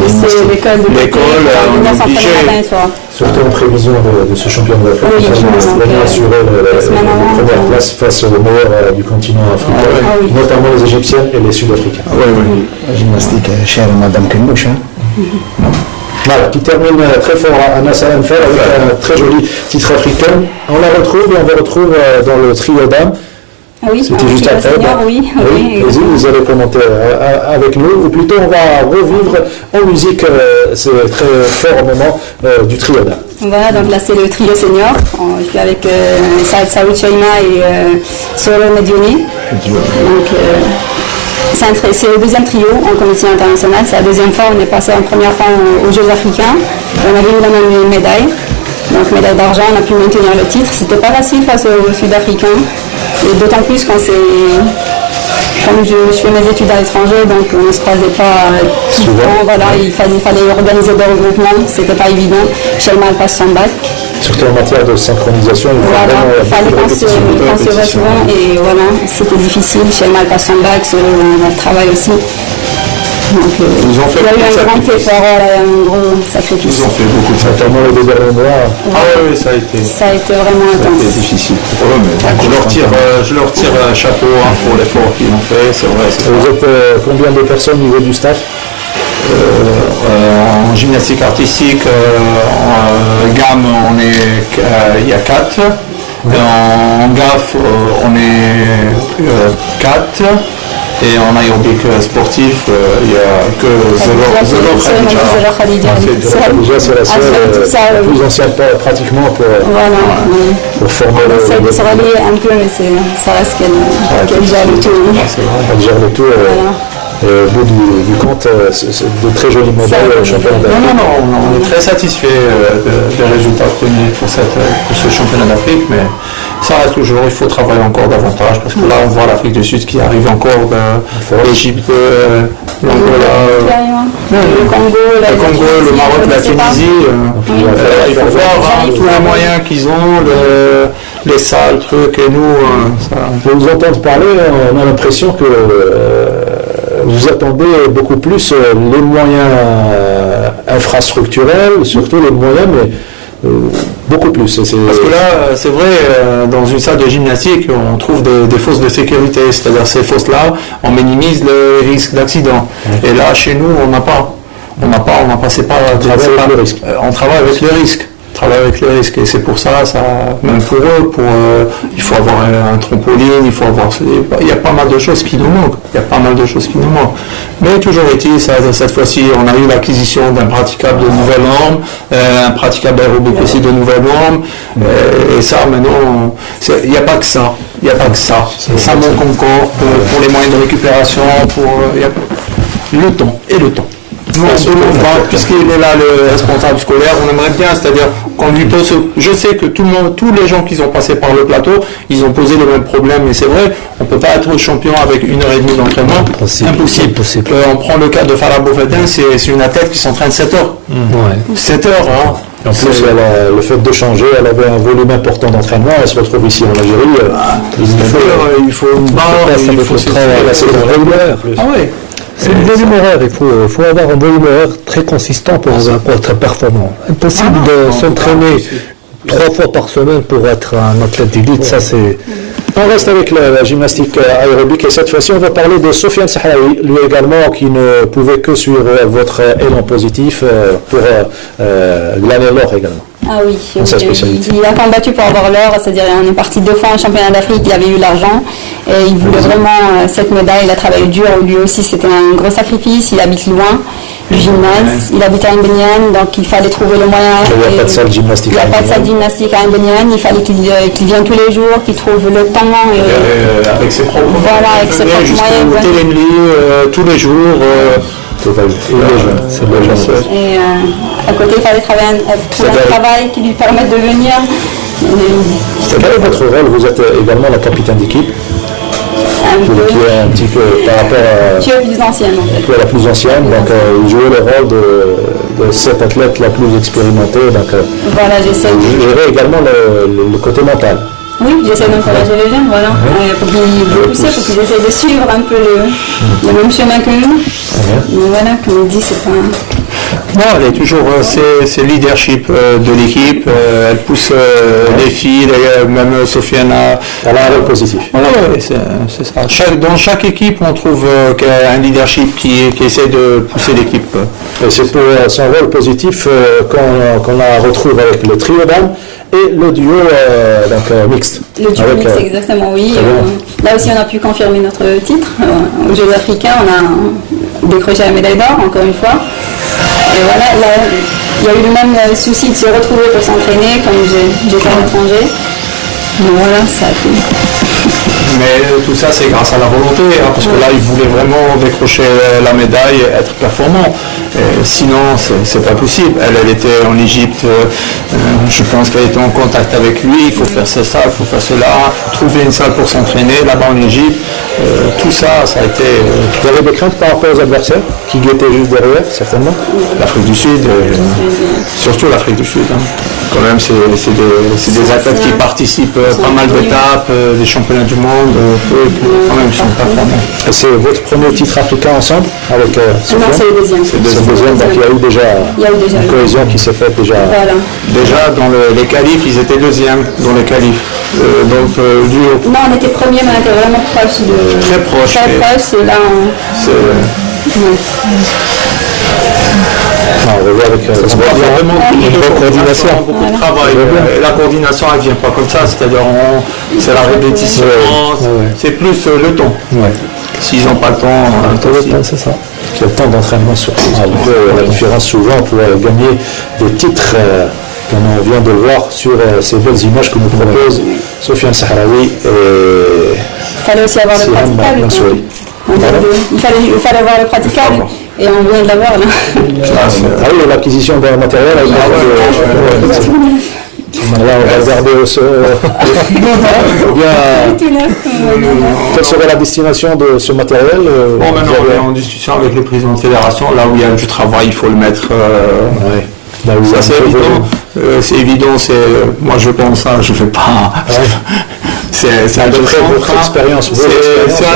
laisser l'école on obligé. Matin et soir. Surtout en prévision de ce championnat d'Afrique, vraiment assurer la première place face aux meilleurs du continent africain, notamment les Égyptiennes et les Sud-Africains. La gymnastique, chère Madame Kendouche. Voilà, qui termine très fort à Massara Enfel avec un très joli titre africain. On la retrouve et on va retrouve dans le trio dames. C'était juste après. Vous allez commenter avec nous, ou plutôt on va revivre en musique ce très fort moment du trio dames. Voilà, donc là c'est le trio senior. Je suis avec Saoud Chaima et Solo Medioni. Donc c'est le deuxième trio en compétition internationale. C'est la deuxième fois, on est passé en première fois aux Jeux africains. On avait eu la même médaille. Donc médaille d'argent, on a pu maintenir le titre. C'était pas facile face aux Sud-Africains. Et d'autant plus quand comme je fais mes études à l'étranger, donc on ne se croisait pas tout le temps. Voilà, il fallait organiser des regroupements, c'était pas évident. Chaima passe son bac. Surtout en matière de synchronisation, il fallait qu'on se voit souvent et voilà, c'était difficile. Chaima passe son bac, on travaille aussi. Donc, il y a eu un grand effort, un gros sacrifice. Ils ont fait beaucoup de sacrifices. Les deux derniers mois. Ça a été vraiment intense. Ça a été difficile. Je leur tire un chapeau pour l'effort qu'ils ont fait, c'est vrai. Vous êtes combien de personnes au niveau du staff? En gymnastique artistique, en gamme, il y a 4. En GAF, on est 4. Et en aérobic sportif, il n'y a que Zolor Khadija. Khadija, c'est la seule plus ancienne pratiquement pour former on essaie de se relier un peu, mais ça reste qu'elle gère le tout. Elle gère le tout. Au bout du compte, de très jolies médailles au championnat d'Afrique. Non, on est très satisfait des résultats obtenus pour ce championnat d'Afrique, mais ça reste toujours, il faut travailler encore davantage, parce que là on voit l'Afrique du Sud qui arrive encore, l'Égypte, l'Angola, le Congo, le Maroc, la Tunisie. Il faut voir tous les moyens qu'ils ont, les salles, trucs, et nous... Pour vous entendre parler, on a l'impression que vous attendez beaucoup plus les moyens infrastructurels, surtout les moyens, mais beaucoup plus. Parce que là, c'est vrai, dans une salle de gymnastique, on trouve des fosses de sécurité, c'est-à-dire ces fosses-là, on minimise le risque d'accident. Et là, chez nous, on n'a pas. On travaille avec le risque. Et c'est pour ça, même pour eux, il faut avoir un trampoline, il y a pas mal de choses qui nous manquent. Mais toujours est-il, cette fois-ci, on a eu l'acquisition d'un praticable de nouvelles normes, un praticable d'aérobic aussi de nouvelles normes, et ça maintenant, il n'y a pas que ça. Ça manque encore pour les moyens de récupération, le temps. Puisqu'il est là le responsable scolaire, on aimerait bien, c'est-à-dire qu'on lui pose, je sais que tous les gens qui sont passés par le plateau, ils ont posé les mêmes problèmes, mais c'est vrai, on ne peut pas être champion avec 1h30 d'entraînement, impossible. On prend le cas de Farah Bofetin, c'est une athlète qui s'entraîne 7 heures. 7 heures, hein. En plus, le fait de changer, elle avait un volume important d'entraînement, elle se retrouve ici en Algérie. Il faut une barre, il faut se régulière. Ah oui. C'est le volume horaire, il faut avoir un volume horaire très consistant pour être performant. Impossible de s'entraîner 3 fois par semaine pour être un athlète d'élite, ça c'est... On reste avec la gymnastique aérobique et cette fois-ci on va parler de Sofiane Sahraoui, lui également qui ne pouvait que suivre votre élan positif pour glaner l'or également. Ah oui, il a combattu pour avoir l'or, c'est-à-dire on est parti 2 fois en championnat d'Afrique, il avait eu l'argent et il voulait vraiment cette médaille, il a travaillé dur, lui aussi c'était un gros sacrifice, il habite loin du gymnase, il habite à Mbeniane, donc il fallait trouver le moyen. Il n'y a pas de salle gymnastique. Il n'y a pas de salle gymnastique à Mbeniane, il fallait qu'il vienne tous les jours, qu'il trouve le temps. Avec ses propres moyens. Voilà, avec ses propres moyens. Tous les jours. Et à côté, il fallait trouver un travail qui lui permette de venir. Quel est votre rôle? Vous êtes également la capitaine d'équipe. Qui est un petit peu par rapport à... Tu es plus ancienne en fait. Tu es la plus ancienne, donc vous jouez le rôle de cette athlète la plus expérimentée. Donc, voilà, j'essaie. Vous gérez également le côté mental. Oui, j'essaie d'encourager les jeunes, voilà, pour qu'ils pousser, pour qu'ils essaient de suivre un peu le même chemin que nous. Mais voilà, comme on dit, c'est pas... Non, elle est toujours, c'est leadership de l'équipe, elle pousse les filles, même Sofiane elle a un rôle positif. Voilà, c'est ça. Dans chaque équipe, on trouve un leadership qui essaie de pousser l'équipe. Et c'est pour son rôle positif qu'on la retrouve avec le trio d'âme et le duo mixte. Le duo mixte, exactement, oui. Là aussi, on a pu confirmer notre titre aux Jeux africains. On a décroché la médaille d'or, encore une fois. Et voilà, là, il y a eu le même souci de se retrouver pour s'entraîner quand j'étais à l'étranger. Mais voilà, ça a fait... Mais tout ça, c'est grâce à la volonté, hein, parce que là, il voulait vraiment décrocher la médaille et être performant. Sinon, c'est pas possible. Elle était en Égypte, je pense qu'elle était en contact avec lui, il faut faire ça, il faut faire cela, trouver une salle pour s'entraîner là-bas en Égypte. Tout ça, ça a été... Vous avez des craintes par rapport aux adversaires qui guettaient juste derrière, certainement? L'Afrique du Sud, surtout l'Afrique du Sud. Hein. Quand même, c'est des athlètes qui participent pas mal d'étapes, des championnats du monde. Quand même, ils sont performants. Et c'est votre premier titre africain ensemble avec Sofiane? Non, c'est le deuxième. C'est le deuxième, donc il y a eu déjà une cohésion qui s'est faite déjà. Voilà. Déjà, dans les qualifs, ils étaient deuxièmes dans les qualifs. Donc, duo. Non, on était premiers, mais on était vraiment proches de... Très proches. Très proches, et là, on... on revoit avec vraiment une bonne coordination. Beaucoup de travail. Et la coordination, elle ne vient pas comme ça, c'est-à-dire c'est la répétition, c'est plus le temps. S'ils n'ont pas le temps, c'est ça. Le temps d'entraînement surtout. La différence souvent pour gagner des titres, comme on vient de le voir sur ces belles images que nous propose Sofiane Sahraoui. Il fallait aussi avoir le praticable. Il fallait voir le praticable et on vient de l'avoir là. Ah oui, l'acquisition d'un matériel. Là, on va regarder quelle serait la destination de ce matériel. Bon, maintenant on est en discussion avec le président de la fédération. Là où il y a du travail, il faut le mettre. Ça, c'est évident. Moi je pense, je ne fais pas. C'est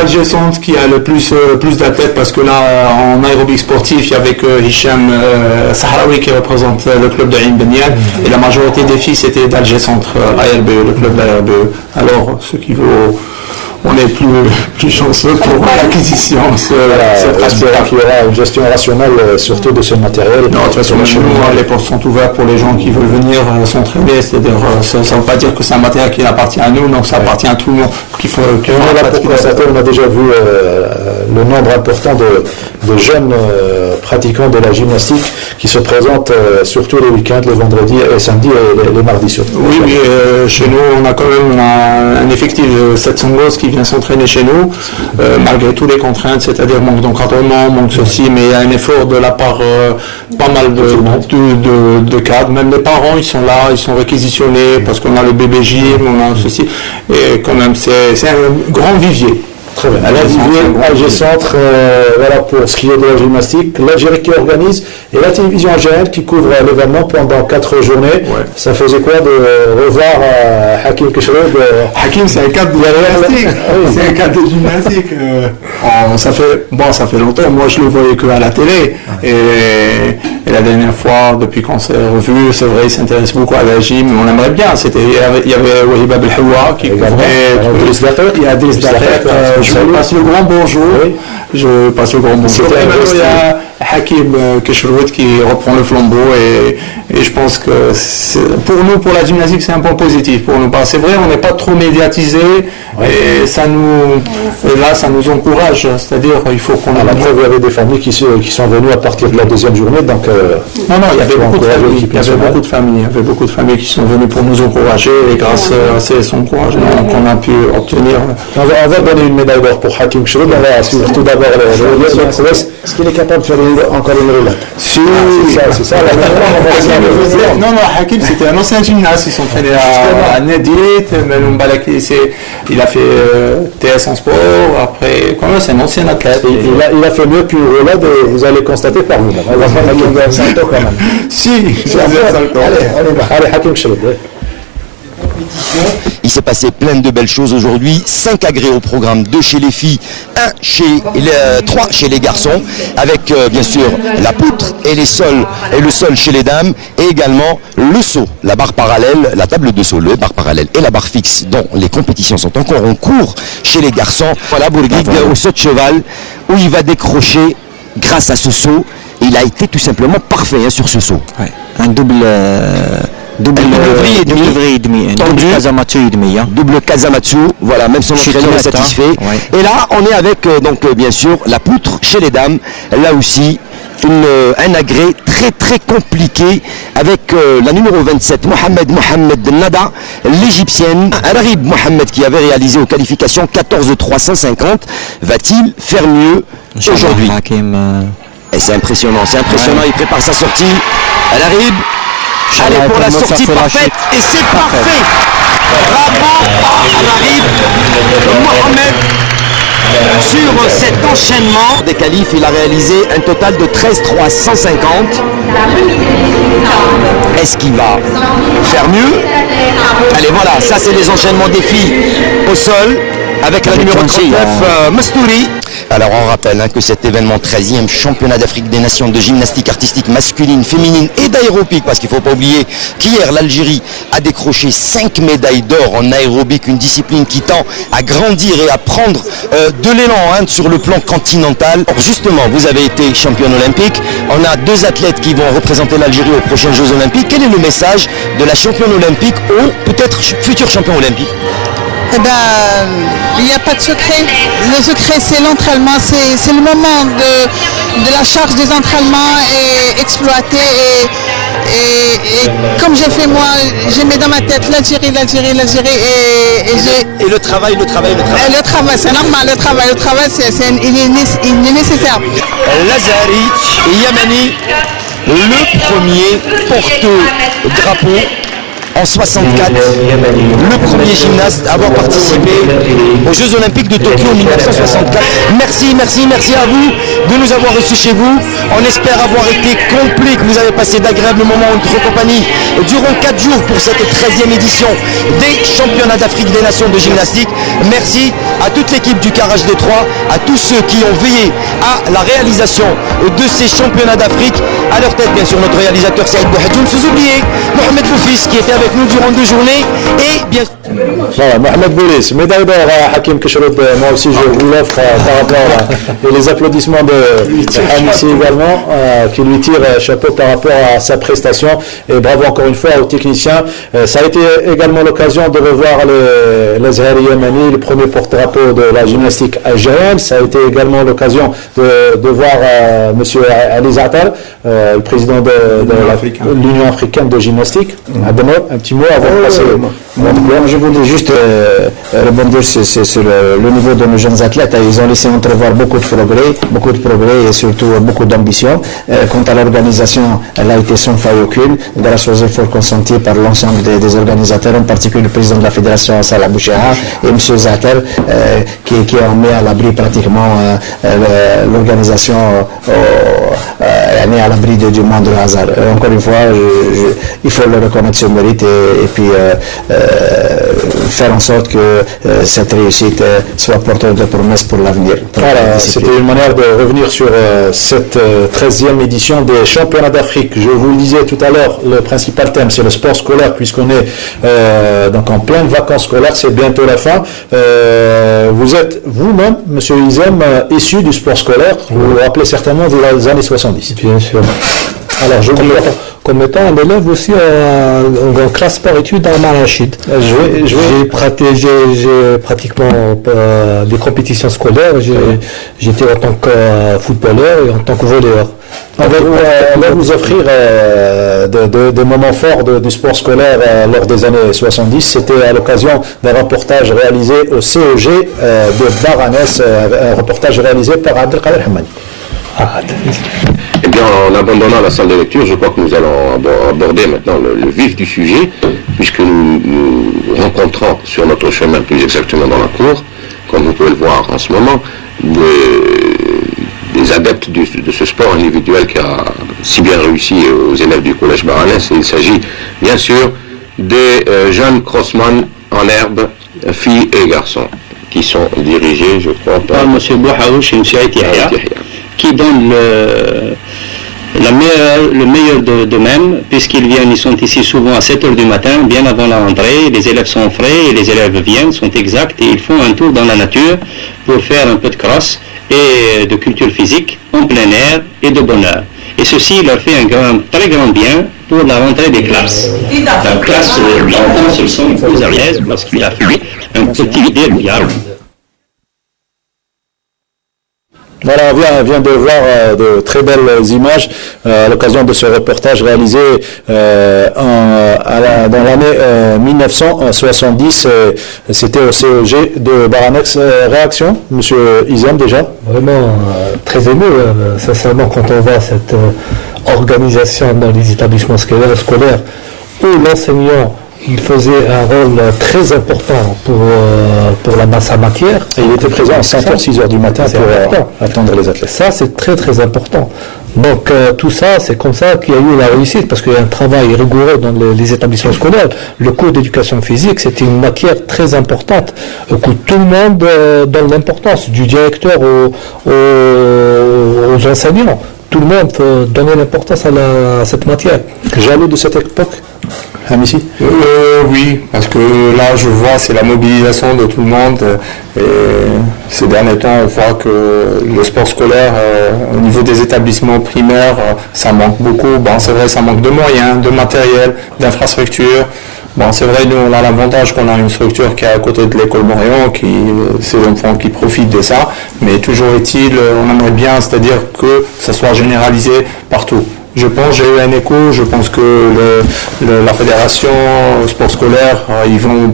Alger Centre qui a le plus d'athlètes parce que là en aérobic sportif il y avait que Hicham Sahraoui qui représente le club de Ain Benial et la majorité des filles c'était d'Alger Centre ARB, le club d'ARB. Alors ce qui vaut, on est plus chanceux pour l'acquisition. J'espère qu'il y aura une gestion rationnelle surtout de ce matériel. Non, de toute façon, chez nous, les portes sont ouvertes pour les gens qui veulent venir s'entraîner. C'est-à-dire, ça ne veut pas dire que c'est un matériel qui appartient à nous, non, ça appartient à tout le monde. On a déjà vu le nombre important de jeunes pratiquants de la gymnastique qui se présentent surtout les week-ends, les vendredis et samedis et les mardis surtout. Oui, chez nous, on a quand même un effectif de 700 gosses qui vient s'entraîner chez nous, malgré toutes les contraintes, c'est-à-dire manque d'encadrement, manque ceci, mais il y a un effort de la part pas mal de cadres, même les parents, ils sont là, ils sont réquisitionnés parce qu'on a le bébé gym, on a ceci, et quand même c'est un grand vivier. Très bien. Alger Centre, voilà pour ce qui est de la gymnastique. L'Algérie qui organise et la télévision algérienne qui couvre l'événement pendant 4 journées. Ça faisait quoi de revoir Hakim Keshroud? Hakim, c'est un cadre de gymnastique. C'est un cadre de gymnastique. Ça fait longtemps. Moi, je le voyais que à la télé. Et la dernière fois, depuis qu'on s'est revu, c'est vrai, il s'intéresse beaucoup à la gym. On aimerait bien. Il y avait Wahib Abdelhawa qui couvrait. Il y a des je passe le grand bonjour. Je passe le grand bonjour. Il y a Hakim Keshroud qui reprend le flambeau et je pense que pour nous, pour la gymnastique, c'est un point positif pour nous. C'est vrai, on n'est pas trop médiatisé et ça nous encourage. C'est-à-dire, il faut qu'on. À la preuve, il y avait des familles qui sont venues à partir de la deuxième journée. Donc, non, il y avait beaucoup de familles. Il y avait beaucoup de familles qui sont venues pour nous encourager et grâce à son encouragement qu'on a pu obtenir. On va donner une médaille d'or pour Hakim Keshroud. On va suivre tout d'abord est-ce qu'il est capable de faire encore une roulade? Si, c'est ça. Non, Hakim, c'était un ancien gymnaste. Ils sont entraînés à Nedit, il a fait TS en sport. Après, quand même, c'est un ancien athlète. Il a fait mieux qu'une roulade et vous allez constater par vous-même. On va faire un salto quand même. Si, allez, Hakim Keshroud. Il s'est passé plein de belles choses aujourd'hui. 5 agrès au programme, 2 chez les filles, 3 chez les garçons, avec bien sûr la poutre et le sol chez les dames, et également le saut, la barre parallèle, la table de saut, le barre parallèle et la barre fixe, dont les compétitions sont encore en cours chez les garçons. Voilà Bourguig au saut de cheval, où il va décrocher grâce à ce saut. Il a été tout simplement parfait sur ce saut. Ouais. Un double et demi, tendu, double Casamatsu, voilà, même son entraîneur est satisfait. Et là, on est avec donc bien sûr la poutre chez les dames. Là aussi, un agrès très très compliqué avec la numéro 27, Mohamed Nada, l'égyptienne, Al-Arib Mohamed qui avait réalisé aux qualifications 14.350. Va-t-il faire mieux aujourd'hui? Et c'est impressionnant, il prépare sa sortie. Al-Arib. Allez pour la sortie parfaite et c'est parfait. Bravo à Al-Arib Mohamed sur cet enchaînement des qualifs. Il a réalisé un total de 13.350. Est-ce qu'il va faire mieux? Allez voilà, ça c'est les enchaînements des filles au sol avec la numéro 39 Mastouri. Alors on rappelle que cet événement 13e championnat d'Afrique des Nations de gymnastique artistique masculine, féminine et d'aérobic, parce qu'il ne faut pas oublier qu'hier l'Algérie a décroché 5 médailles d'or en aérobic, une discipline qui tend à grandir et à prendre de l'élan sur le plan continental. Alors justement, vous avez été championne olympique, on a 2 athlètes qui vont représenter l'Algérie aux prochains Jeux olympiques. Quel est le message de la championne olympique au peut-être futur champion olympique? Eh ben, il n'y a pas de secret. Le secret, c'est l'entraînement, c'est le moment de la charge des entraînements et exploiter. Et comme j'ai fait moi, j'ai mis dans ma tête l'Algérie et le travail. Le travail, c'est normal, le travail, il est nécessaire. Lazari Yamani, le premier porte-drapeau en 64, le premier gymnaste à avoir participé aux Jeux Olympiques de Tokyo en 1964. Merci à vous de nous avoir reçus chez vous. On espère avoir été complet, que vous avez passé d'agréables moments en notre compagnie durant 4 jours pour cette 13e édition des championnats d'Afrique des Nations de gymnastique. Merci à toute l'équipe du Carrage Détroit, à tous ceux qui ont veillé à la réalisation de ces championnats d'Afrique. À leur tête, bien sûr, notre réalisateur Saïd Bouhadoum, sans oublier Mohamed Boufis qui était avec nous durant 2 journées et bien voilà, Mohamed Boulis, médaille d'or à Hakim Keshroud, moi aussi je vous l'offre par rapport à les applaudissements de Hamissi également, qui lui tire chapeau par rapport à sa prestation et bravo encore une fois aux techniciens. Ça a été également l'occasion de revoir l'Azhari Yamani, le premier porte-drapeau de la gymnastique algérienne. Ça a été également l'occasion de voir M. Ali Zaatar, le président de l'Union africaine de gymnastique. Un petit mot avant de passer. Je voulais juste rebondir sur le niveau de nos jeunes athlètes. Ils ont laissé entrevoir beaucoup de progrès et surtout beaucoup d'ambition. Quant à l'organisation, elle a été sans faille aucune, grâce aux efforts consentis par l'ensemble des organisateurs, en particulier le président de la fédération Salah Bouchera et M. Zater, qui ont mis à l'abri pratiquement l'organisation à l'abri du moindre hasard. Encore une fois, il faut le reconnaître sur mérite et puis faire en sorte que cette réussite soit porteuse de promesses pour l'avenir. Voilà, c'était une manière de revenir sur cette 13e édition des championnats d'Afrique. Je vous le disais tout à l'heure, le principal thème c'est le sport scolaire, puisqu'on est donc en pleine vacances scolaires, c'est bientôt la fin. Vous êtes vous-même, M. Izem, issu du sport scolaire, vous vous rappelez certainement des années 70. Bien sûr. Alors, comme étant un élève aussi en classe sport-études à Marachid. J'ai pratiquement des compétitions scolaires. J'étais en tant que footballeur et en tant que volleyeur. On va vous offrir des moments forts du sport scolaire lors des années 70. C'était à l'occasion d'un reportage réalisé au CEG de Baranès, un reportage réalisé par Abdelkader Hamani. Eh bien, en abandonnant la salle de lecture, je crois que nous allons aborder maintenant le vif du sujet, puisque nous rencontrons sur notre chemin, plus exactement dans la cour, comme vous pouvez le voir en ce moment, des adeptes de ce sport individuel qui a si bien réussi aux élèves du collège Baranès. Et il s'agit bien sûr des jeunes crossman en herbe, filles et garçons, qui sont dirigés, je crois, par M. Bouhaouch et M. Yahya, qui donnent le meilleur d'eux-mêmes, puisqu'ils viennent, ils sont ici souvent à 7 h du matin, bien avant la rentrée, les élèves sont frais, et les élèves viennent, sont exacts, et ils font un tour dans la nature pour faire un peu de cross et de culture physique en plein air et de bonheur. Et ceci leur fait un très grand bien pour la rentrée des classes. La classe d'enfants se sont plus à l'aise lorsqu'il a fait un petit dialogue. Voilà, on vient de voir de très belles images à l'occasion de ce reportage réalisé dans l'année 1970. C'était au CEG de Baranex. Réaction, M. Izem, déjà? Vraiment très ému, sincèrement, quand on voit cette organisation dans les établissements scolaires où l'enseignant il faisait un rôle très important pour la masse en matière. Et il était présent à 5h, 6h du matin pour attendre les athlètes. Ça, c'est très très important. Donc tout ça, c'est comme ça qu'il y a eu la réussite, parce qu'il y a un travail rigoureux dans les établissements scolaires. Le cours d'éducation physique, c'était une matière très importante, que tout le monde donne l'importance, du directeur aux enseignants. Tout le monde donnait l'importance à cette matière. Jaloux de cette époque, Hamissi? Oui, parce que là, je vois, c'est la mobilisation de tout le monde. Et ces derniers temps, on voit que le sport scolaire, au niveau des établissements primaires, ça manque beaucoup. Bon, c'est vrai, ça manque de moyens, de matériel, d'infrastructures. Bon, c'est vrai, nous, on a l'avantage qu'on a une structure qui est à côté de l'école Montréal, ces enfants qui profitent de ça. Mais toujours est-il, on aimerait bien, c'est-à-dire que ça soit généralisé partout. Je pense, j'ai eu un écho, je pense que la fédération sport scolaire, ils vont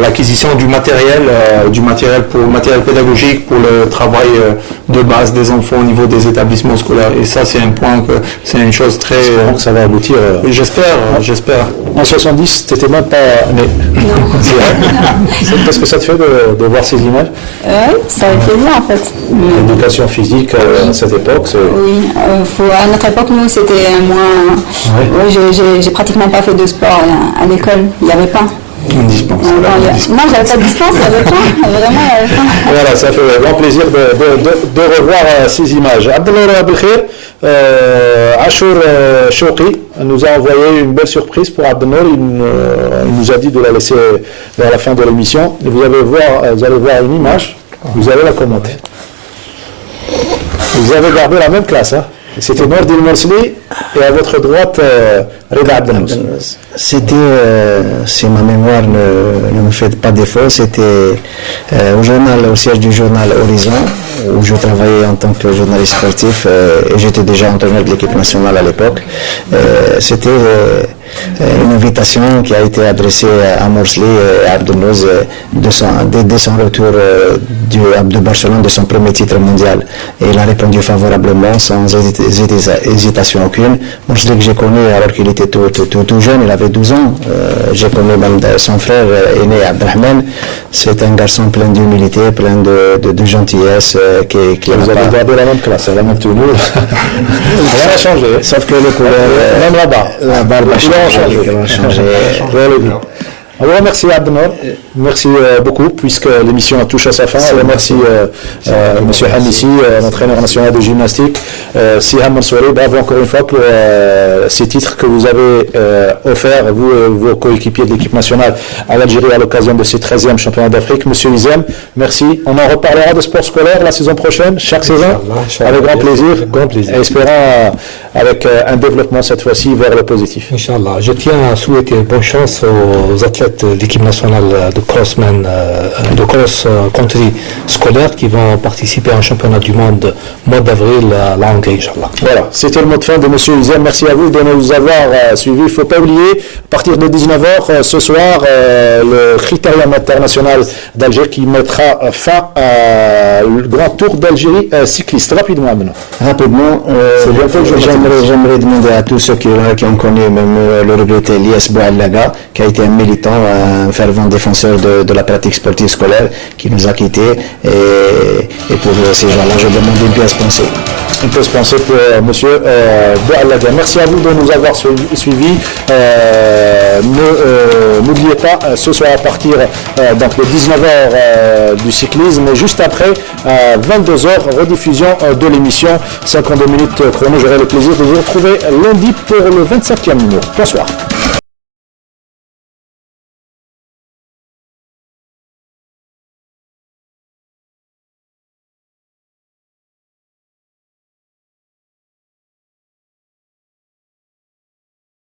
l'acquisition du matériel pédagogique pour le travail de base des enfants au niveau des établissements scolaires. Et ça, c'est un point c'est une chose très. J'espère que ça va aboutir. J'espère. En 70, tu n'étais même pas né. Qu'est-ce que ça te fait de voir ces images? Oui, ça fait plaisir en fait. L'éducation physique à cette époque, c'est. Oui, à notre époque, nous, c'était moins. Oui, j'ai pratiquement pas fait de sport à l'école. Il n'y avait pas. On dispense. Non, j'avais pas de dispense, il n'y avait pas. Vraiment, il n'y avait pas. Voilà, ça fait grand plaisir de revoir ces images. Abdellah Belkhir, Achour Chouki nous a envoyé une belle surprise pour Abdelnour. Il nous a dit de la laisser vers la fin de l'émission. Vous allez voir une image, vous allez la commenter. Vous avez gardé la même classe, hein? C'était Nordin Morsli et à votre droite, Reda Abdelnouz. C'était, si ma mémoire ne me fait pas défaut, c'était au siège du journal Horizon, où je travaillais en tant que journaliste sportif et j'étais déjà entraîneur de l'équipe nationale à l'époque. C'était une invitation qui a été adressée à Morsli et à Abdelnouz dès son retour de Barcelone, de son premier titre mondial. Et il a répondu favorablement, sans hésitation aucune. Morsli que j'ai connu alors qu'il était tout jeune, il avait 12 ans. J'ai connu même son frère aîné Abdelrahman. C'est un garçon plein d'humilité, plein de gentillesse. Vous avez gardé la même classe, la même tenue. Rien n'a changé. Sauf que le couleur. Même là-bas. La barbe a changé. Alors, merci Abdelnour, merci beaucoup puisque l'émission touche à sa fin. Alors, merci Monsieur Hamissi, l'entraîneur national de gymnastique, Siham Mansouri, bravo encore une fois pour ces titres que vous avez offerts, vous et vos coéquipiers de l'équipe nationale à l'Algérie à l'occasion de ces 13e championnats d'Afrique. Monsieur Izem, merci. On en reparlera de sport scolaire la saison prochaine, chaque saison, avec grand plaisir. Et espérant avec un développement cette fois-ci vers le positif. Inch'Allah. Je tiens à souhaiter bonne chance aux athlètes de l'équipe nationale de crossman, de cross-country scolaire qui vont participer à un championnat du monde mois d'avril à la Hongrie, Inch'Allah. Voilà, c'était le mot de fin de M. Izem. Merci à vous de nous avoir suivis. Il ne faut pas oublier, à partir de 19h ce soir, le Critérium international d'Alger qui mettra fin le grand tour d'Algérie cycliste. Rapidement maintenant. Rapidement, j'aimerais demander à tous ceux qui ont connu même le regretté Lies Bouallaga, qui a été un militant, un fervent défenseur de la pratique sportive scolaire, qui nous a quittés. Et pour ces gens-là, je demande une pièce pensée. Une pièce pensée pour M. Bouallaga. Merci à vous de nous avoir suivis. N'oubliez pas, ce soir à partir donc de 19h du cyclisme, et juste après, 22h, rediffusion de l'émission 52 minutes chrono. J'aurai le plaisir de vous retrouver lundi pour le 25e numéro. Bonsoir.